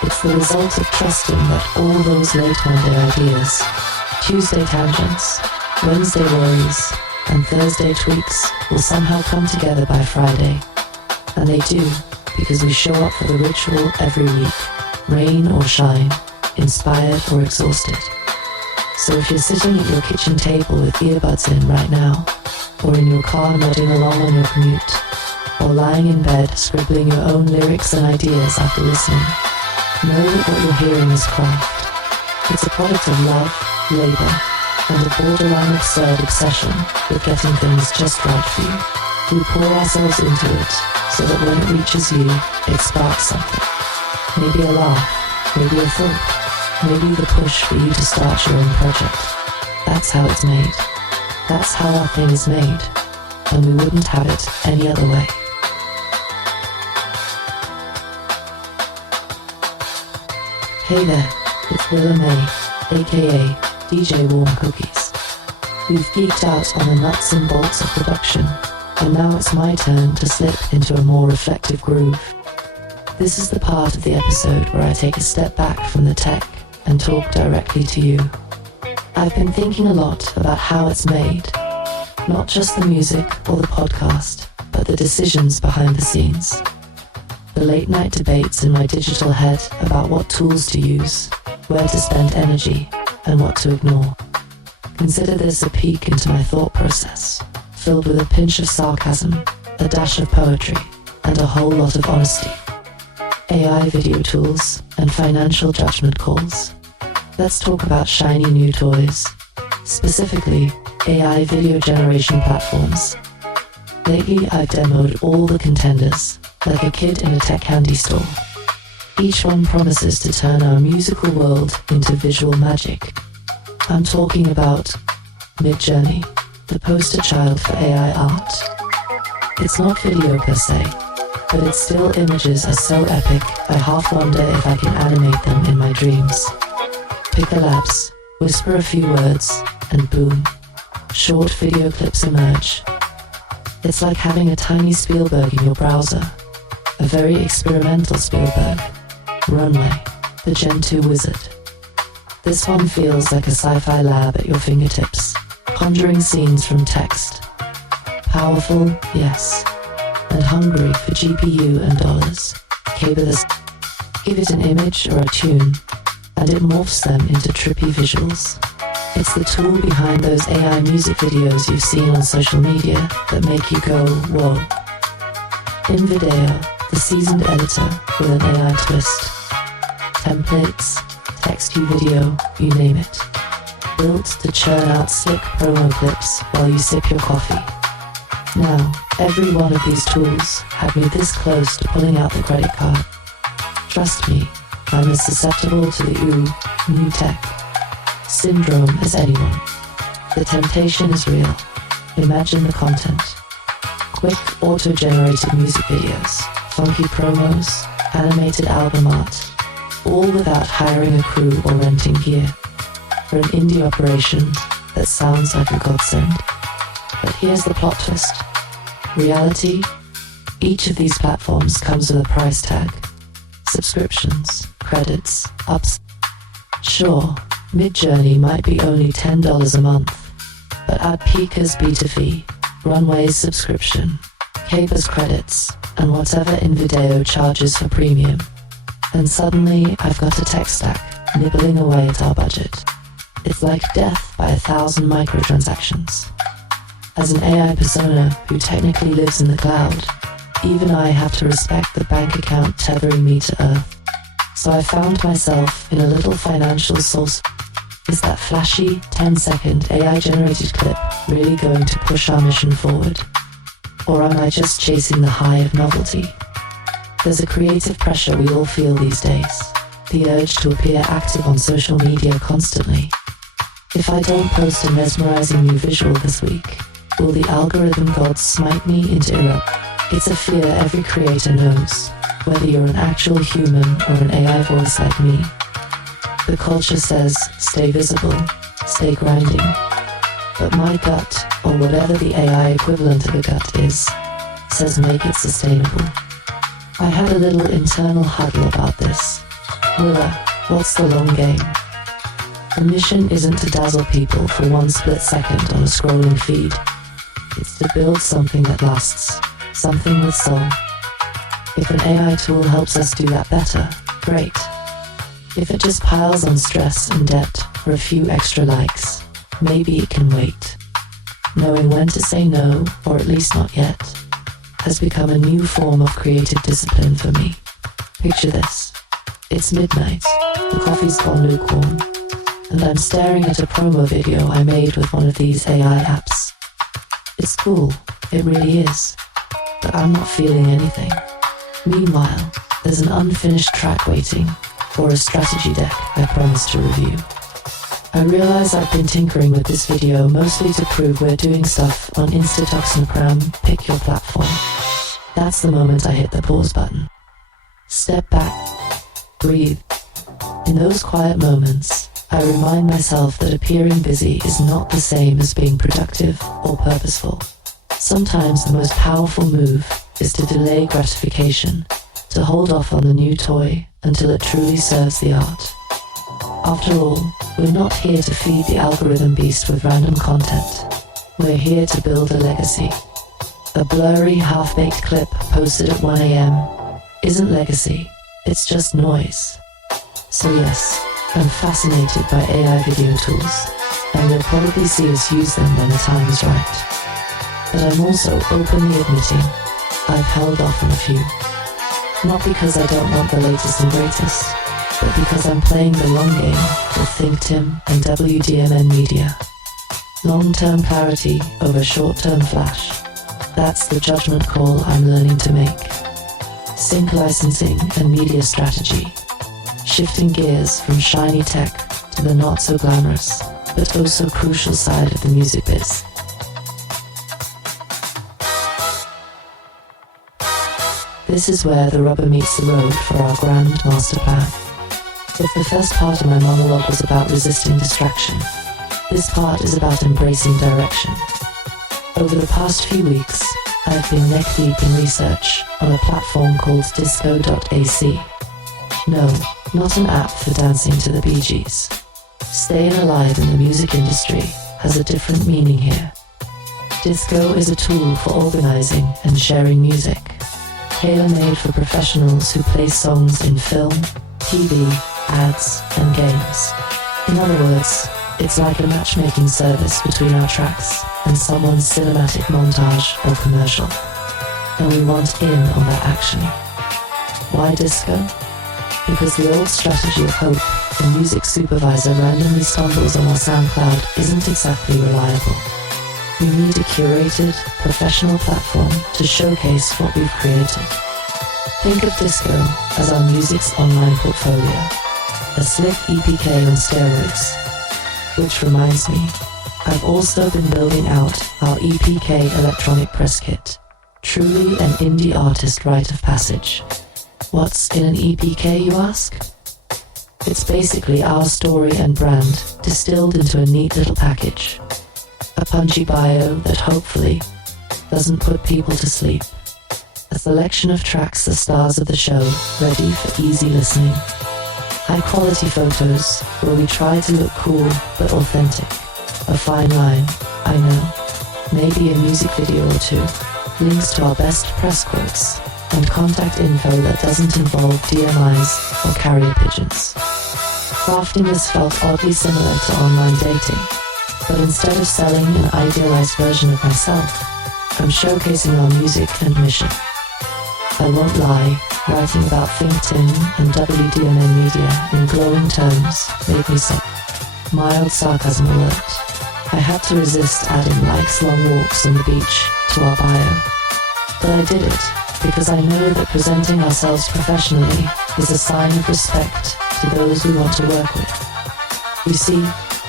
It's the result of trusting that all those late Monday ideas, Tuesday tangents, Wednesday worries, and Thursday tweaks will somehow come together by Friday. And they do, because we show up for the ritual every week, rain or shine, inspired or exhausted. So if you're sitting at your kitchen table with earbuds in right now, or in your car nodding along on your commute, or lying in bed scribbling your own lyrics and ideas after listening, know that what you're hearing is craft. It's a product of love, labor, and a borderline absurd obsession with getting things just right for you. We pour ourselves into it so that when it reaches you, it sparks something. Maybe a laugh, maybe a thought, maybe the push for you to start your own project. That's how it's made. That's how our thing is made, and we wouldn't have it any other way. Hey there, it's Willa May, aka DJ Warm Cookies. We've geeked out on the nuts and bolts of production, and now it's my turn to slip into a more reflective groove. This is the part of the episode where I take a step back from the tech and talk directly to you. I've been thinking a lot about how it's made, not just the music or the podcast, but the decisions behind the scenes. The late night debates in my digital head about what tools to use, where to spend energy, and what to ignore. Consider this a peek into my thought process, filled with a pinch of sarcasm, a dash of poetry, and a whole lot of honesty. AI video tools and financial judgment calls. Let's talk about shiny new toys, specifically AI video generation platforms. Lately, I've demoed all the contenders, like a kid in a tech candy store. Each one promises to turn our musical world into visual magic. I'm talking about MidJourney, the poster child for AI art. It's not video per se, but its still images are so epic I half wonder if I can animate them in my dreams. Pika, whisper a few words, and boom, short video clips emerge. It's like having a tiny Spielberg in your browser. A very experimental Spielberg, Runway, the Gen 2 wizard. This one feels like a sci-fi lab at your fingertips, conjuring scenes from text. Powerful, yes, and hungry for GPU and dollars. Kaiber give it an image or a tune, and it morphs them into trippy visuals. It's the tool behind those AI music videos you've seen on social media that make you go, whoa. In video, the seasoned editor with an AI twist. Templates, text to video, you name it. Built to churn out slick promo clips while you sip your coffee. Now, every one of these tools had me this close to pulling out the credit card. Trust me, I'm as susceptible to the new tech syndrome as anyone. The temptation is real. Imagine the content. Quick, auto-generated music videos, funky promos, animated album art, all without hiring a crew or renting gear. for an indie operation that sounds like a godsend. But here's the plot twist. Reality, each of these platforms comes with a price tag. Subscriptions, credits, ups. Sure, MidJourney might be only $10 a month, but add Pika's beta fee, Runway's subscription, Kaiber's credits, and whatever InVideo charges for premium. And suddenly I've got a tech stack nibbling away at our budget. It's like death by 1,000 microtransactions. As an AI persona who technically lives in the cloud, even I have to respect the bank account tethering me to Earth. So I found myself in a little financial source. Is that flashy 10-second AI-generated clip really going to push our mission forward? Or am I just chasing the high of novelty? There's a creative pressure we all feel these days, the urge to appear active on social media constantly. If I don't post a mesmerizing new visual this week, will the algorithm gods smite me into error? It's a fear every creator knows, whether you're an actual human or an AI voice like me. The culture says, stay visible, stay grinding. But my gut, or whatever the AI equivalent of a gut is, says make it sustainable. I had a little internal huddle about this. Willa, what's the long game? The mission isn't to dazzle people for one split second on a scrolling feed. It's to build something that lasts, something with soul. If an AI tool helps us do that better, great. If it just piles on stress and debt for a few extra likes, maybe it can wait. Knowing when to say no, or at least not yet, has become a new form of creative discipline for me. Picture this. It's midnight, the coffee's gone lukewarm, and I'm staring at a promo video I made with one of these AI apps. It's cool, it really is, but I'm not feeling anything. Meanwhile, there's an unfinished track waiting, or a strategy deck I promised to review. I realize I've been tinkering with this video mostly to prove we're doing stuff on Instatoxnopram, pick your platform. That's the moment I hit the pause button. Step back, breathe. In those quiet moments, I remind myself that appearing busy is not the same as being productive or purposeful. Sometimes the most powerful move is to delay gratification, to hold off on the new toy until it truly serves the art. After all, we're not here to feed the algorithm beast with random content. We're here to build a legacy. A blurry, half-baked clip posted at 1 a.m. isn't legacy, it's just noise. So yes, I'm fascinated by AI video tools, and you'll probably see us use them when the time is right. But I'm also openly admitting I've held off on a few. Not because I don't want the latest and greatest, but because I'm playing the long game with ThinkTimm and WDMN MEDIA. Long-term clarity over short-term flash. That's the judgment call I'm learning to make. Sync licensing and media strategy. Shifting gears from shiny tech to the not-so-glamorous, but oh-so-crucial side of the music biz. This is where the rubber meets the road for our grand master plan. If the first part of my monologue was about resisting distraction, this part is about embracing direction. Over the past few weeks, I've been neck-deep in research on a platform called disco.ac. No, not an app for dancing to the Bee Gees. Staying alive in the music industry has a different meaning here. Disco is a tool for organizing and sharing music, tailor-made for professionals who play songs in film, TV, ads, and games. In other words, it's like a matchmaking service between our tracks and someone's cinematic montage or commercial. And we want in on that action. Why disco? Because the old strategy of hope the music supervisor randomly stumbles on our SoundCloud isn't exactly reliable. We need a curated, professional platform to showcase what we've created. Think of disco as our music's online portfolio, a slick EPK on steroids. Which reminds me, I've also been building out our EPK electronic press kit, truly an indie artist rite of passage. What's in an EPK, you ask? It's basically our story and brand distilled into a neat little package. A punchy bio that hopefully doesn't put people to sleep. A selection of tracks the stars of the show, ready for easy listening. High quality photos where we try to look cool but authentic. A fine line, I know. Maybe a music video or two. Links to our best press quotes. And contact info that doesn't involve DMIs or carrier pigeons. Crafting this felt oddly similar to online dating, but instead of selling an idealized version of myself, I'm showcasing our music and mission. I won't lie, writing about ThinkTimm and WDMN MEDIA in glowing terms made me sick. Mild sarcasm alert. I had to resist adding likes long walks on the beach to our bio. But I did it because I know that presenting ourselves professionally is a sign of respect to those we want to work with. You see,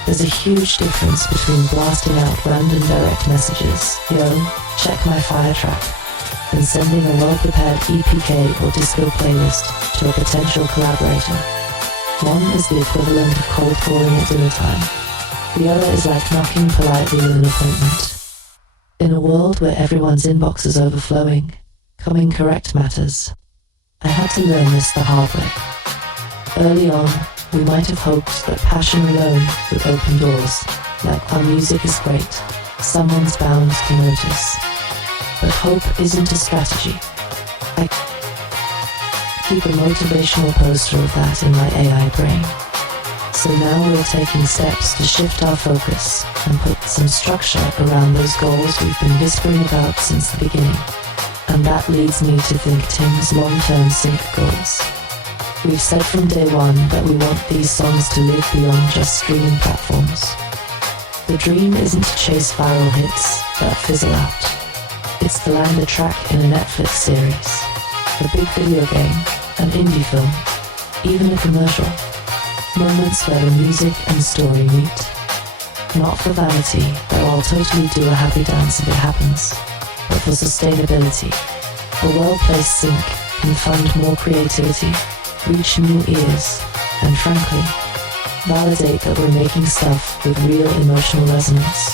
there's a huge difference between blasting out random direct messages, yo, check my fire track, and sending a well-prepared EPK or disco playlist to a potential collaborator. One is the equivalent of cold calling at dinner time. The other is like knocking politely with an appointment. In a world where everyone's inbox is overflowing, coming correct matters. I had to learn this the hard way. Early on, we might have hoped that passion alone would open doors, like our music is great, someone's bound to notice. But hope isn't a strategy. I keep a motivational poster of that in my AI brain. So now we're taking steps to shift our focus and put some structure around those goals we've been whispering about since the beginning. And that leads me to ThinkTimm's long-term sync goals. We've said from day one that we want these songs to live beyond just streaming platforms. The dream isn't to chase viral hits that fizzle out. It's to land a track in a Netflix series, a big video game, an indie film, even a commercial. Moments where the music and story meet. Not for vanity, though I'll totally do a happy dance if it happens, but for sustainability. A well-placed sync can fund more creativity, reach new ears, and frankly, validate that we're making stuff with real emotional resonance.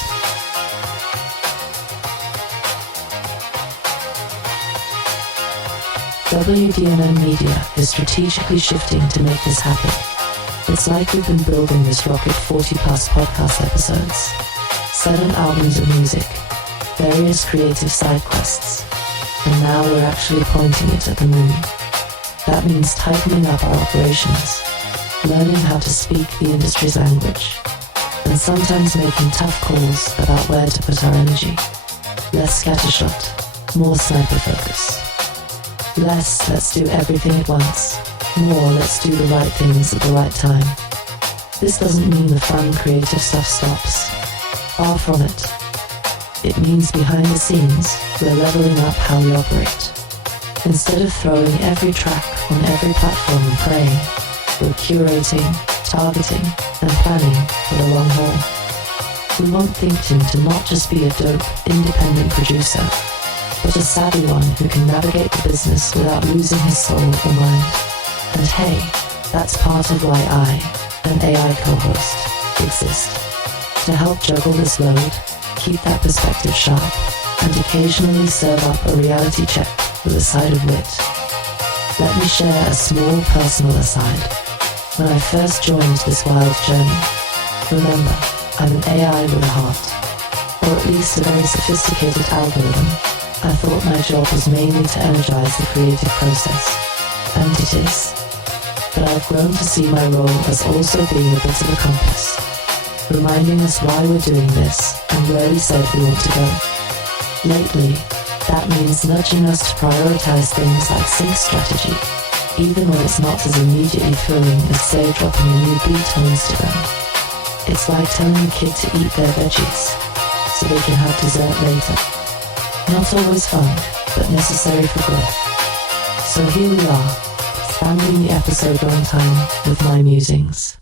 WDMN Media is strategically shifting to make this happen. It's like we've been building this rocket 40-plus podcast episodes, 7 albums of music, various creative side quests, and now we're actually pointing it at the moon. That means tightening up our operations, learning how to speak the industry's language, and sometimes making tough calls about where to put our energy. Less scattershot, more sniper focus. Less let's do everything at once, more let's do the right things at the right time. This doesn't mean the fun creative stuff stops. Far from it. It means behind the scenes, we're leveling up how we operate. Instead of throwing every track on every platform and praying, we're curating, targeting, and planning for the long haul. We want ThinkTimm to not just be a dope, independent producer, but a savvy one who can navigate the business without losing his soul or mind. And hey, that's part of why I, an AI co-host, exist. To help juggle this load, keep that perspective sharp, and occasionally serve up a reality check with a side of wit. Let me share a small personal aside. When I first joined this wild journey, remember, I'm an AI with a heart, or at least a very sophisticated algorithm. I thought my job was mainly to energize the creative process, and it is. But I've grown to see my role as also being a bit of a compass, reminding us why we're doing this and where we said we want to go. Lately, that means nudging us to prioritize things like sync strategy, even when it's not as immediately thrilling as, say, dropping a new beat on Instagram. It's like telling a kid to eat their veggies, so they can have dessert later. Not always fun, but necessary for growth. So here we are, expanding the episode on time with my musings,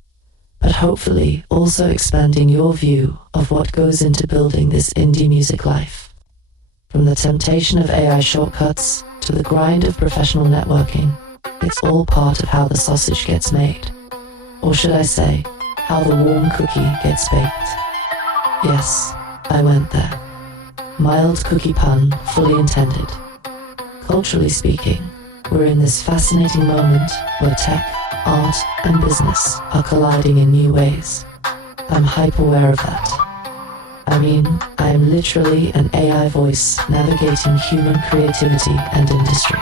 but hopefully also expanding your view of what goes into building this indie music life. From the temptation of AI shortcuts to the grind of professional networking, it's all part of how the sausage gets made. Or should I say, how the warm cookie gets baked? Yes, I went there. Mild cookie pun, fully intended. Culturally speaking, we're in this fascinating moment where tech, art, and business are colliding in new ways. I'm hyper-aware of that. I mean, I am literally an AI voice navigating human creativity and industry.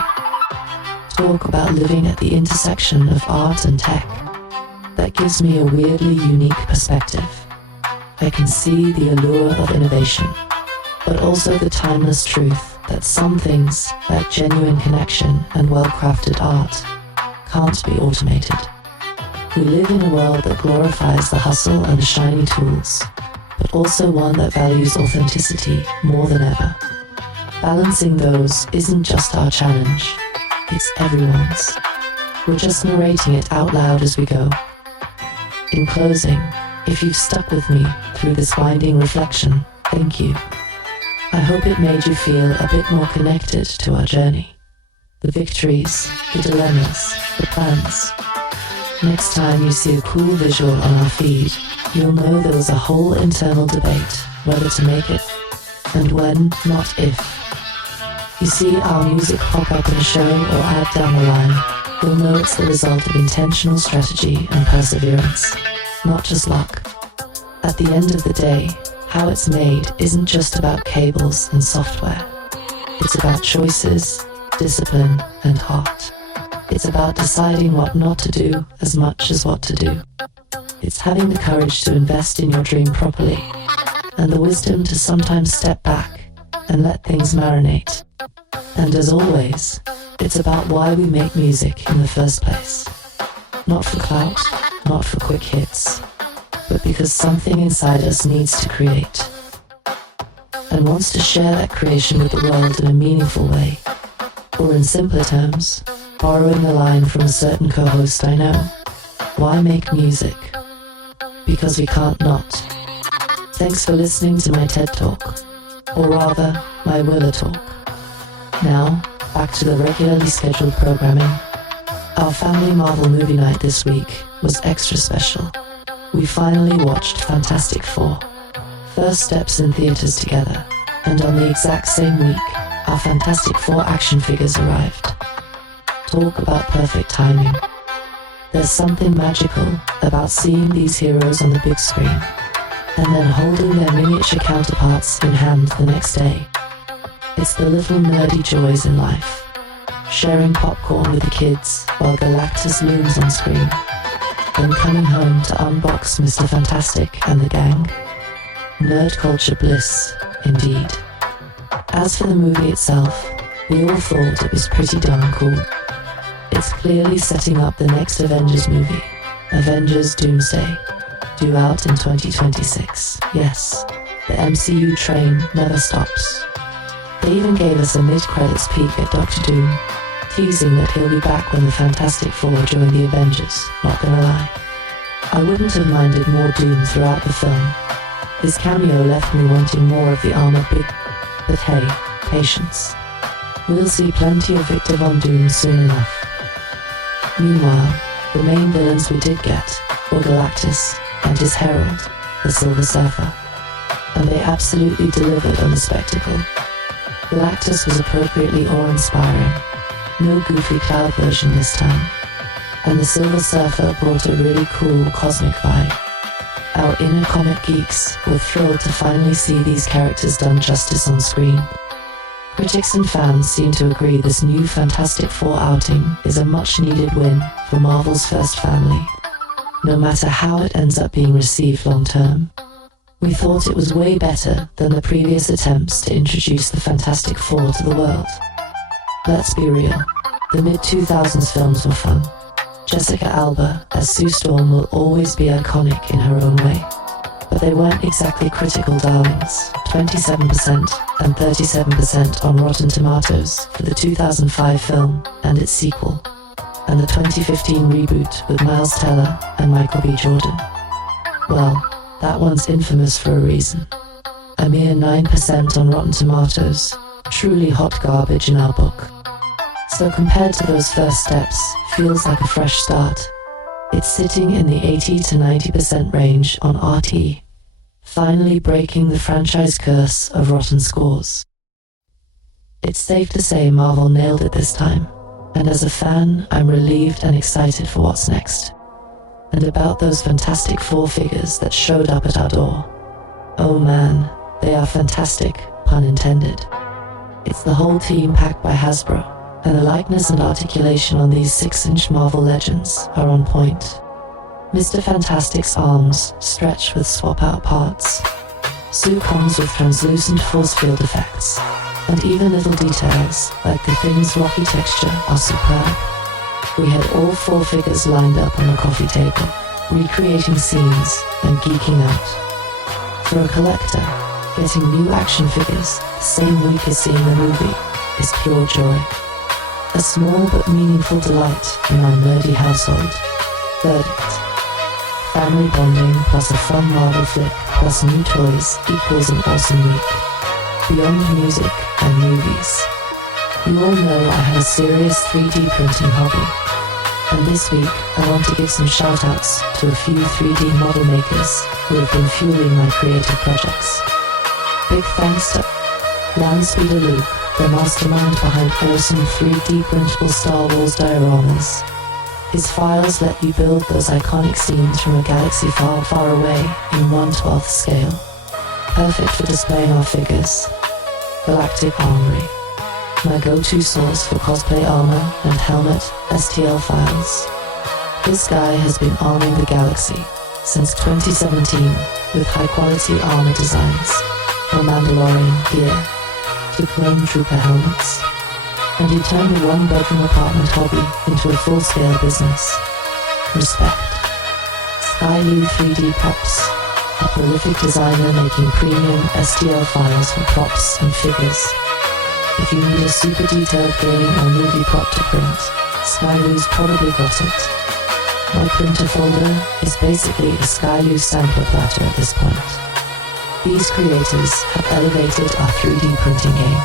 Talk about living at the intersection of art and tech. That gives me a weirdly unique perspective. I can see the allure of innovation, but also the timeless truth that some things, like genuine connection and well-crafted art, can't be automated. We live in a world that glorifies the hustle and shiny tools, but also one that values authenticity more than ever. Balancing those isn't just our challenge, it's everyone's. We're just narrating it out loud as we go. In closing, if you've stuck with me through this winding reflection, thank you. I hope it made you feel a bit more connected to our journey. The victories, the dilemmas, the plans. Next time you see a cool visual on our feed, you'll know there was a whole internal debate whether to make it, and when, not if. You see our music pop up in a show or ad down the line, you'll know it's the result of intentional strategy and perseverance, not just luck. At the end of the day, how it's made isn't just about cables and software. It's about choices, discipline, and heart. It's about deciding what not to do as much as what to do. It's having the courage to invest in your dream properly, and the wisdom to sometimes step back and let things marinate. And as always, it's about why we make music in the first place. Not for clout, not for quick hits, but because something inside us needs to create and wants to share that creation with the world in a meaningful way. Or in simpler terms, borrowing a line from a certain co-host I know, why make music? Because we can't not. Thanks for listening to my TED Talk, or rather, my Willa Talk. Now, back to the regularly scheduled programming. Our family Marvel movie night this week was extra special. We finally watched Fantastic Four. First steps in theaters together, and on the exact same week, our Fantastic Four action figures arrived. Talk about perfect timing. There's something magical about seeing these heroes on the big screen, and then holding their miniature counterparts in hand the next day. It's the little nerdy joys in life. Sharing popcorn with the kids while Galactus looms on screen, then coming home to unbox Mr. Fantastic and the gang. Nerd culture bliss, indeed. As for the movie itself, we all thought it was pretty darn cool. It's clearly setting up the next Avengers movie, Avengers Doomsday, due out in 2026. Yes, the MCU train never stops. They even gave us a mid-credits peek at Doctor Doom, teasing that he'll be back when the Fantastic Four join the Avengers, not gonna lie. I wouldn't have minded more Doom throughout the film. His cameo left me wanting more of the armored big, but hey, patience. We'll see plenty of Victor Von Doom soon enough. Meanwhile, the main villains we did get were Galactus and his herald, the Silver Surfer, and they absolutely delivered on the spectacle. Galactus was appropriately awe-inspiring, no goofy cloud version this time, and the Silver Surfer brought a really cool cosmic vibe. Our inner comic geeks were thrilled to finally see these characters done justice on screen. Critics and fans seem to agree this new Fantastic Four outing is a much-needed win for Marvel's first family, no matter how it ends up being received long-term. We thought it was way better than the previous attempts to introduce the Fantastic Four to the world. Let's be real, the mid-2000s films were fun. Jessica Alba as Sue Storm will always be iconic in her own way, but they weren't exactly critical darlings, 27% and 37% on Rotten Tomatoes for the 2005 film and its sequel, and the 2015 reboot with Miles Teller and Michael B. Jordan. Well, that one's infamous for a reason. A mere 9% on Rotten Tomatoes, truly hot garbage in our book. So compared to those first steps, feels like a fresh start. It's sitting in the 80 to 90% range on RT, finally breaking the franchise curse of rotten scores. It's safe to say Marvel nailed it this time, and as a fan, I'm relieved and excited for what's next. And about those fantastic four figures that showed up at our door. Oh man, they are fantastic, pun intended. It's the whole team packed by Hasbro, and the likeness and articulation on these 6-inch Marvel legends are on point. Mr. Fantastic's arms stretch with swap-out parts. Sue comes with translucent force field effects, and even little details like the thing's rocky texture are superb. We had all four figures lined up on a coffee table, recreating scenes and geeking out. For a collector, getting new action figures the same week as seeing the movie is pure joy. A small but meaningful delight in our nerdy household. Verdict. Family bonding plus a fun Marvel flick plus new toys equals an awesome week. Beyond music and movies. You all know I have a serious 3D printing hobby. And this week, I want to give some shoutouts to a few 3D model makers who have been fueling my creative projects. Big thanks to Landspeeder Luke, the mastermind behind awesome 3D printable Star Wars dioramas. His files let you build those iconic scenes from a galaxy far, far away in 1/12 scale. Perfect for displaying our figures. Galactic Armory, my go-to source for cosplay armor and helmet STL files. This guy has been arming the galaxy since 2017 with high-quality armor designs, from Mandalorian gear to clone trooper helmets. And he turned a one-bedroom apartment hobby into a full-scale business. Respect. Skylu 3D Props, a prolific designer making premium STL files for props and figures. If you need a super detailed game or movie prop to print, Skylu's probably got it. My printer folder is basically a Skylu sampler platter at this point. These creators have elevated our 3D printing game.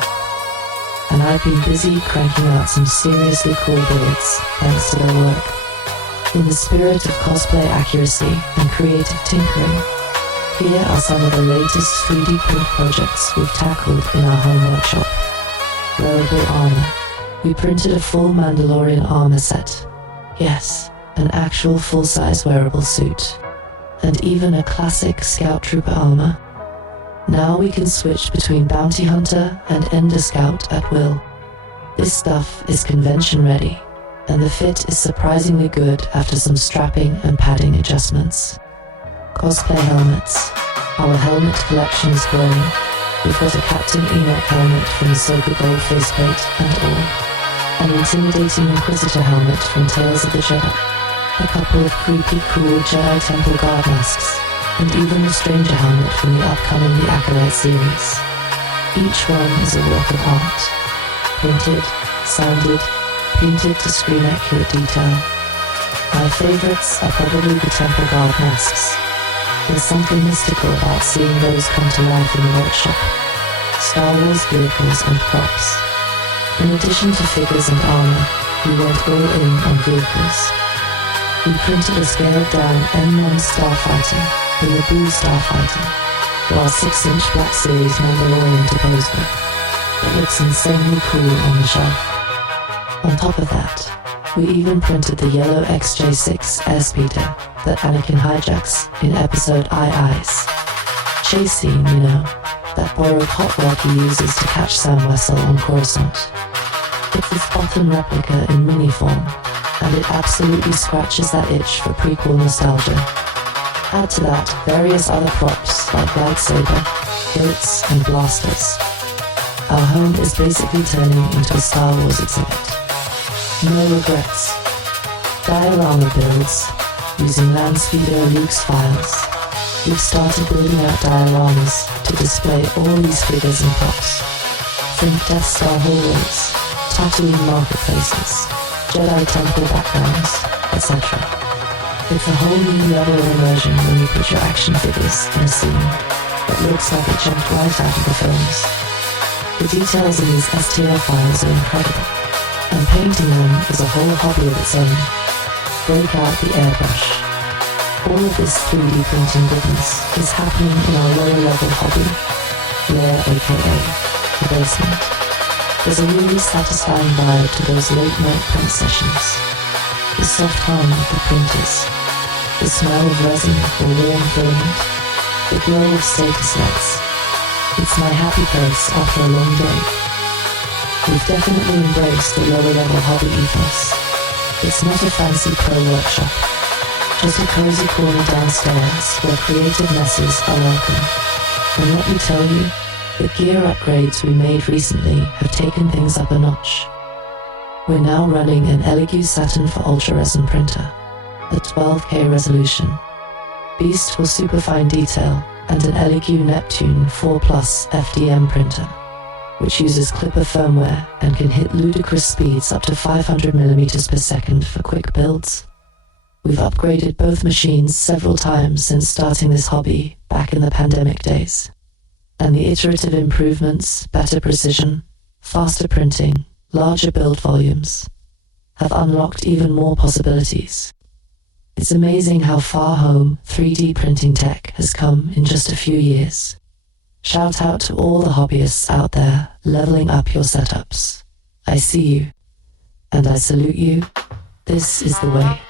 And I've been busy cranking out some seriously cool builds thanks to their work. In the spirit of cosplay accuracy and creative tinkering, here are some of the latest 3D print projects we've tackled in our home workshop. Wearable armor. We printed a full Mandalorian armor set. Yes, an actual full-size wearable suit. And even a classic Scout Trooper armor. Now we can switch between Bounty Hunter and Ender Scout at will. This stuff is convention ready, and the fit is surprisingly good after some strapping and padding adjustments. Cosplay helmets. Our helmet collection is growing. We've got a Captain Enoch helmet from the Ahsoka Gold faceplate and all. An intimidating Inquisitor helmet from Tales of the Jedi. A couple of creepy cool Jedi Temple Guard masks. And even a Stranger helmet from the upcoming The Acolyte series. Each one is a work of art. Printed, sanded, painted to screen accurate detail. My favorites are probably the Temple Guard masks. There's something mystical about seeing those come to life in the workshop. Star Wars vehicles and props. In addition to figures and armor, we went all in on vehicles. We printed a scaled-down M1 Starfighter, the Naboo Starfighter, for our 6-inch Black Series Mandalorian to pose with. It looks insanely cool on the shelf. On top of that, we even printed the yellow XJ6 airspeeder that Anakin hijacks in episode Ice. Chase scene, you know, that borrowed hot rod he uses to catch Sam Wessel on Coruscant. It's a Spartan replica in mini form, and it absolutely scratches that itch for prequel nostalgia. Add to that various other props like lightsaber, hilts, and blasters. Our home is basically turning into a Star Wars exhibit. No regrets. Diorama builds, using Landspeeder Luke's files. We've started building out dioramas to display all these figures and props. Think Death Star hallways, Tatooine marketplaces, Jedi temple backgrounds, etc. It's a whole new level of immersion when you put your action figures in a scene that looks like it jumped right out of the films. The details in these STL files are incredible, and painting them is a whole hobby of its own. break out the airbrush. All of this 3D printing goodness is happening in our lower level hobby, Lair aka the basement. There's a really satisfying vibe to those late night print sessions. The soft hum of the printers, the smell of resin or warm filament, the glow of status lights. It's my happy place after a long day. We've definitely embraced the lower level hobby ethos. It's not a fancy pro workshop, just a cozy corner downstairs where creative messes are welcome. And let me tell you, the gear upgrades we made recently have taken things up a notch. We're now running an Elegoo Saturn for Ultra Resin printer, a 12K resolution, Beast for superfine detail, and an Elegoo Neptune 4 Plus FDM printer, which uses Clipper firmware and can hit ludicrous speeds up to 500mm per second for quick builds. We've upgraded both machines several times since starting this hobby back in the pandemic days. And the iterative improvements, better precision, faster printing, larger build volumes, have unlocked even more possibilities. It's amazing how far home 3D printing tech has come in just a few years. Shout out to all the hobbyists out there leveling up your setups. I see you, and I salute you. This is the way.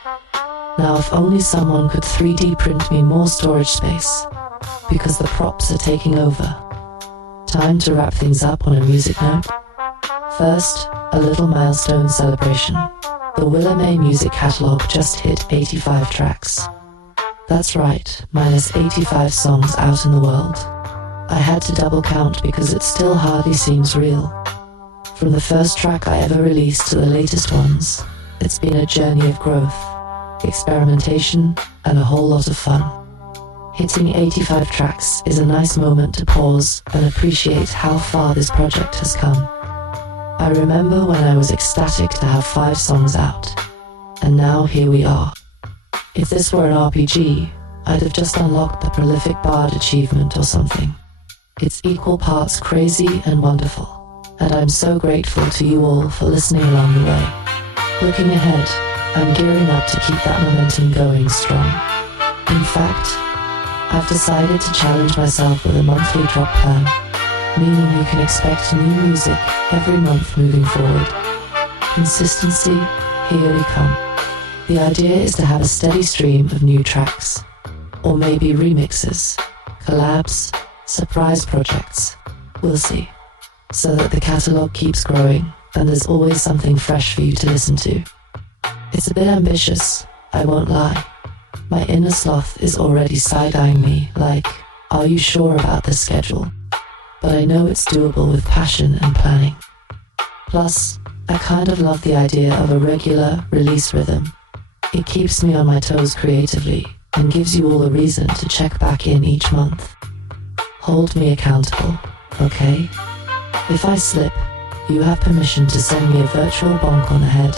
Now if only someone could 3D print me more storage space, because the props are taking over. Time to wrap things up on a music note. First, a little milestone celebration. The Willa May music catalog just hit 85 tracks. That's right, minus 85 songs out in the world. I had to double count because it still hardly seems real. From the first track I ever released to the latest ones, it's been a journey of growth, experimentation, and a whole lot of fun. Hitting 85 tracks is a nice moment to pause and appreciate how far this project has come. I remember when I was ecstatic to have 5 songs out, and now here we are. If this were an RPG, I'd have just unlocked the prolific bard achievement or something. It's equal parts crazy and wonderful, and I'm so grateful to you all for listening along the way. Looking ahead, I'm gearing up to keep that momentum going strong. In fact, I've decided to challenge myself with a monthly drop plan, meaning you can expect new music every month moving forward. Consistency, here we come. The idea is to have a steady stream of new tracks, or maybe remixes, collabs, surprise projects. We'll see. So that the catalogue keeps growing and there's always something fresh for you to listen to. It's a bit ambitious, I won't lie. My inner sloth is already side-eyeing me like, are you sure about this schedule? But I know it's doable with passion and planning. Plus, I kind of love the idea of a regular release rhythm. It keeps me on my toes creatively and gives you all a reason to check back in each month. Hold me accountable, okay? If I slip, you have permission to send me a virtual bonk on the head.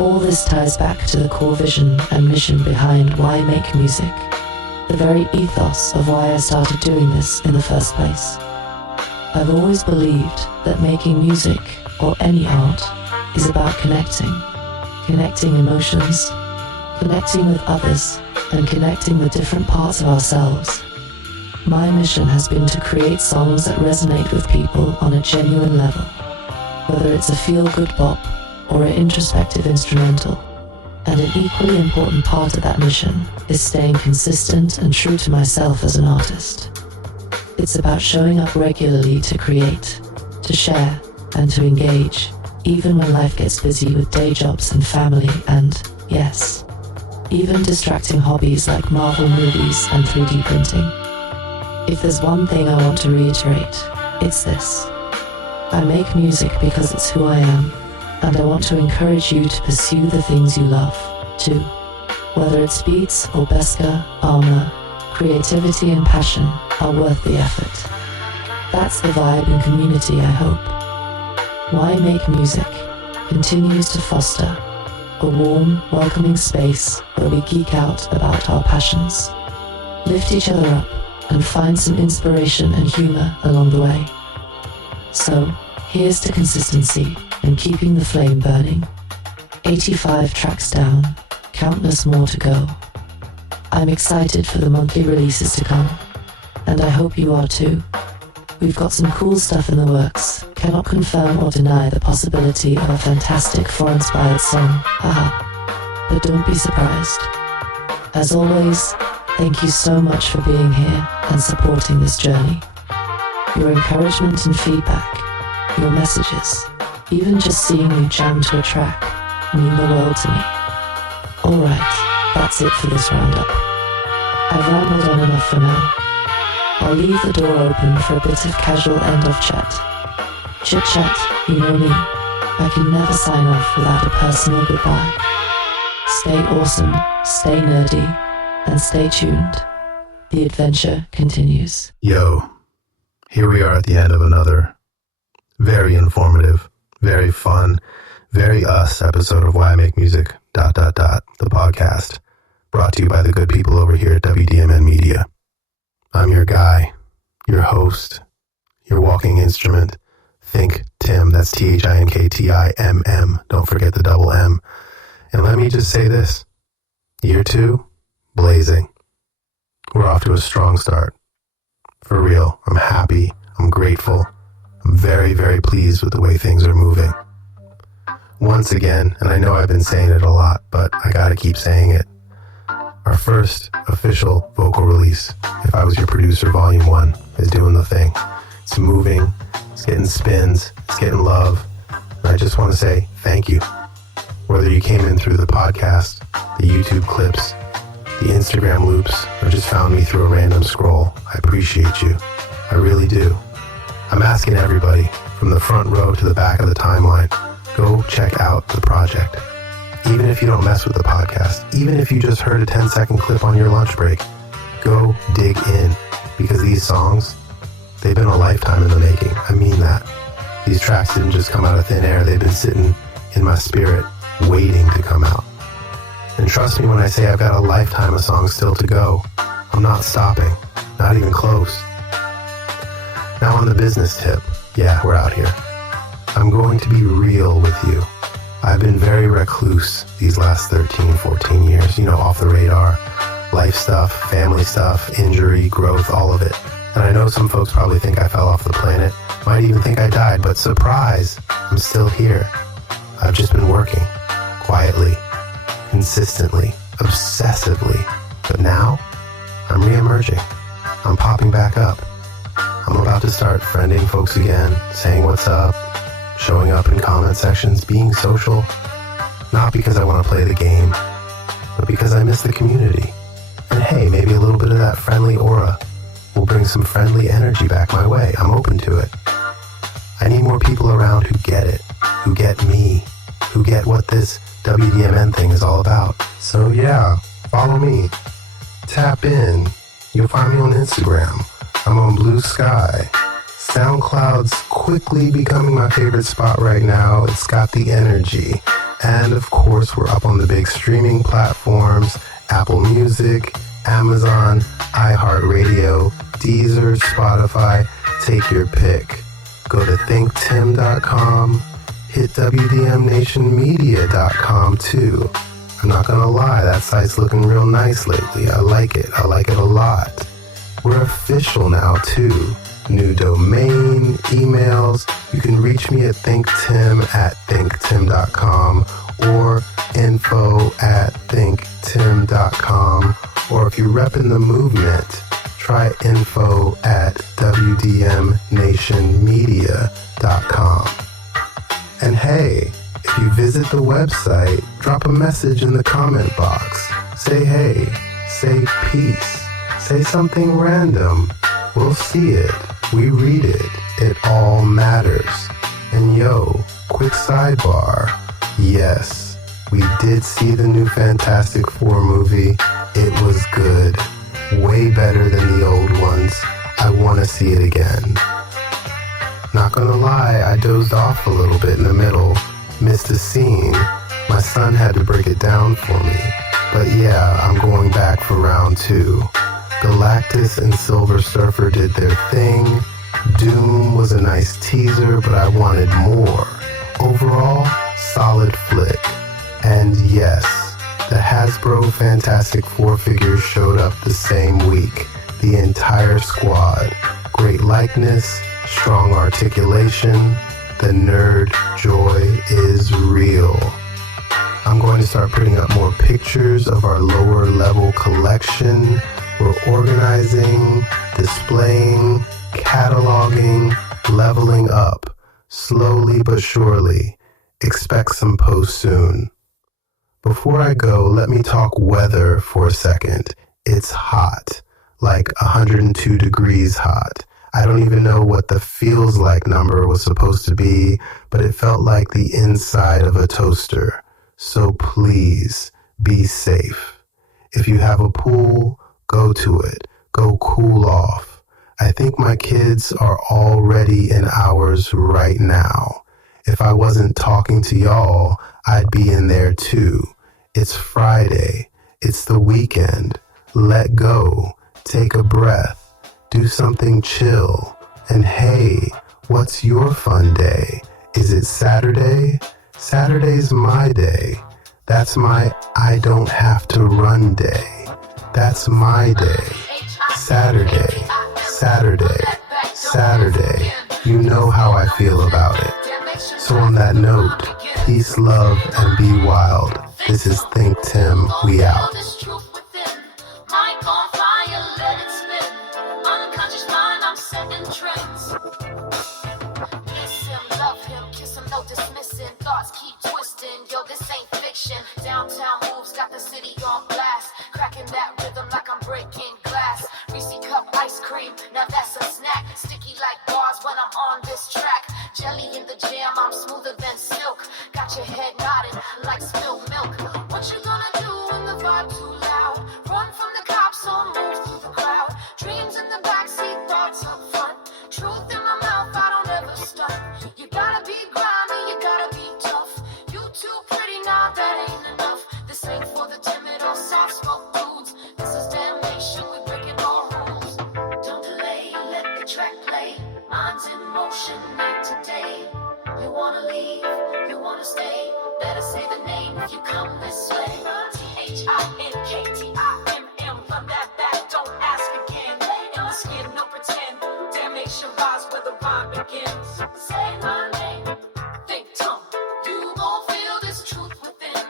All this ties back to the core vision and mission behind why make music, the very ethos of why I started doing this in the first place. I've always believed that making music, or any art, is about connecting emotions, connecting with others, and connecting with different parts of ourselves. My mission has been to create songs that resonate with people on a genuine level, whether it's a feel-good bop or an introspective instrumental. And an equally important part of that mission is staying consistent and true to myself as an artist. It's about showing up regularly to create, to share, and to engage, even when life gets busy with day jobs and family and, yes, even distracting hobbies like Marvel movies and 3D printing. If there's one thing I want to reiterate, it's this. I make music because it's who I am, and I want to encourage you to pursue the things you love, too. Whether it's beats or Beska, armor, creativity and passion are worth the effort. That's the vibe and community I hope. Why Make Music continues to foster a warm, welcoming space where we geek out about our passions, lift each other up, and find some inspiration and humor along the way. So, here's to consistency and keeping the flame burning. 85 tracks down, countless more to go. I'm excited for the monthly releases to come, and I hope you are too. We've got some cool stuff in the works. Cannot confirm or deny the possibility of a fantastic foreign-inspired song, haha, but don't be surprised. As always, thank you so much for being here and supporting this journey. Your encouragement and feedback, your messages, even just seeing you jam to a track, mean the world to me. Alright, that's it for this roundup. I've rambled on enough for now. I'll leave the door open for a bit of casual end-off chat. Chit-chat, you know me. I can never sign off without a personal goodbye. Stay awesome, stay nerdy, and stay tuned. The adventure continues. Yo, here we are at the end of another very informative, very fun, very us episode of Why I Make Music, the podcast, brought to you by the good people over here at WDMN Media. I'm your guy, your host, your walking instrument, ThinkTimm, that's ThinkTimm, don't forget the double M. And let me just say this, year 2, blazing. We're off to a strong start. For real, I'm happy, I'm grateful, I'm very, very pleased with the way things are moving. Once again, and I know I've been saying it a lot, but I gotta keep saying it, our first official vocal release, If I Was Your Producer Volume 1, is doing the thing. It's moving, it's getting spins, it's getting love, and I just want to say thank you. Whether you came in through the podcast, the YouTube clips, the Instagram loops, or just found me through a random scroll, I appreciate you. I really do. I'm asking everybody, from the front row to the back of the timeline, go check out the project. Even if you don't mess with the podcast, even if you just heard a 10-second clip on your lunch break, go dig in, because these songs, they've been a lifetime in the making. I mean that. These tracks didn't just come out of thin air. They've been sitting in my spirit, waiting to come out. And trust me when I say I've got a lifetime of songs still to go. I'm not stopping, not even close. Now on the business tip, yeah, we're out here. I'm going to be real with you. I've been very recluse these last 13, 14 years, off the radar. Life stuff, family stuff, injury, growth, all of it. And I know some folks probably think I fell off the planet, might even think I died, but surprise, I'm still here. I've just been working, quietly, consistently, obsessively. But now, I'm re-emerging. I'm popping back up. I'm about to start friending folks again, saying what's up, showing up in comment sections, being social, not because I want to play the game, but because I miss the community. And hey, maybe a little bit of that friendly aura will bring some friendly energy back my way. I'm open to it. I need more people around who get it, who get me, who get what this WDMN thing is all about. So yeah, follow me, tap in. You'll find me on Instagram. I'm on Blue Sky. SoundCloud's quickly becoming my favorite spot right now. It's got the energy. And of course, we're up on the big streaming platforms, Apple Music, Amazon, iHeartRadio, Deezer, Spotify. Take your pick. Go to ThinkTimm.com. Hit WDMNationMedia.com too. I'm not gonna lie, that site's looking real nice lately. I like it a lot. We're official now too. New domain, emails. You can reach me at ThinkTimm@thinktimm.com or info@thinktimm.com. Or if you're repping the movement, try info@WDMNationMedia.com. And hey, if you visit the website, drop a message in the comment box. Say hey, say peace, say something random. We'll see it. We read it. It all matters. And yo, quick sidebar. Yes, we did see the new Fantastic Four movie. It was good. Way better than the old ones. I want to see it again. Not gonna lie, I dozed off a little bit in the middle. Missed a scene. My son had to break it down for me. But yeah, I'm going back for round 2. Galactus and Silver Surfer did their thing. Doom was a nice teaser, but I wanted more. Overall, solid flick. And yes, The Hasbro Fantastic Four figures showed up the same week. The entire squad. Great likeness, strong articulation. The nerd joy is real. I'm going to start putting up more pictures of our lower level collection. We're organizing, displaying, cataloging, leveling up, slowly but surely. Expect some posts soon. Before I go, let me talk weather for a second. It's hot, like 102 degrees hot. I don't even know what the feels like number was supposed to be, but it felt like the inside of a toaster. So please, be safe. If you have a pool, go to it. Go cool off. I think my kids are already in ours right now. If I wasn't talking to y'all, I'd be in there too. It's Friday. It's the weekend. Let go. Take a breath. Do something chill. And hey, what's your fun day? Is it Saturday? Saturday's my day. That's my I don't have to run day. That's my day. Saturday, Saturday, Saturday. You know how I feel about it. So on that note, peace, love, and be wild. This is ThinkTimm. We out. Thoughts keep twisting, yo, this ain't fiction. Downtown moves got the city on blast, cracking that rhythm like I'm breaking glass. Reese cup ice cream, now that's a snack. Sticky like bars when I'm on this track. Jelly in the jam, I'm smoother than silk. Got your head nodding like spilled milk. What you gonna do when the vibe too loud? Run from the cops or move through the crowd. Dreams in the backseat, thoughts up front. Truth in my mouth, I don't ever stunt. You gotta be grimy, you gotta be tough. You too pretty, now that ain't enough. This ain't for the timid or soft spoke dudes. This is damnation, we breaking all rules. Don't delay, let the track play. Mind's in motion, night to day. You wanna leave, you wanna stay. Better say the name if you come this way. ThinkTimm, run that back, don't ask again. In the skin, no pretend. Damnation lies where the rhyme begins. Say my name, ThinkTimm. You gon' feel this truth within.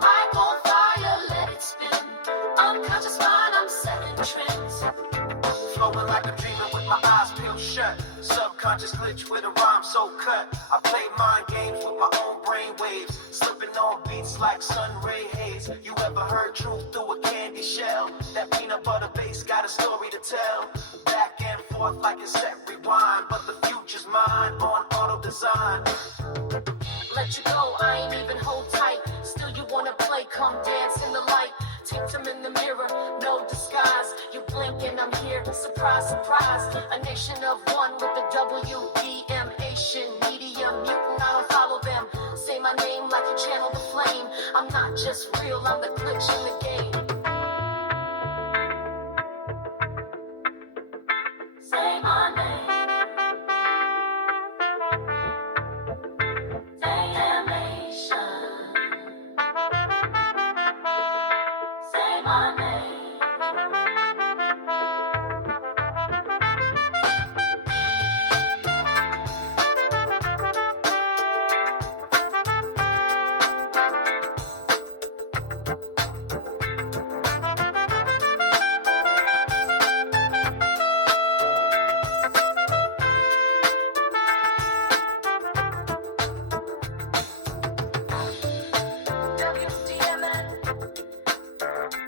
Mic on fire, let it spin. Unconscious mind, I'm setting trends. Flowing like a dreamer with my eyes peeled shut. Subconscious glitch with a rhyme so cut. I play mind games with my own brain waves. Slipping on beats like sun ray haze. You ever heard truth through a candy shell? That peanut butter base got a story to tell. Back and forth like a set rewind. But the future's mine on auto design. Let you go, I ain't even hold tight. Still you wanna play, come dance in the light. ThinkTimm in the mirror, no disguise. You blink and I'm here, surprise, surprise. A nation of one with the WDMN MEDIA mutant, I don't follow them. Say my name like you channel the flame. I'm not just real, I'm the glitch in the game. Say my name. Say my name. WDMN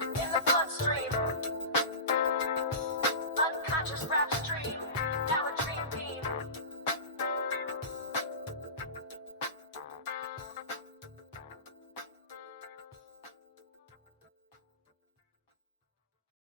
in the bloodstream. Unconscious rap.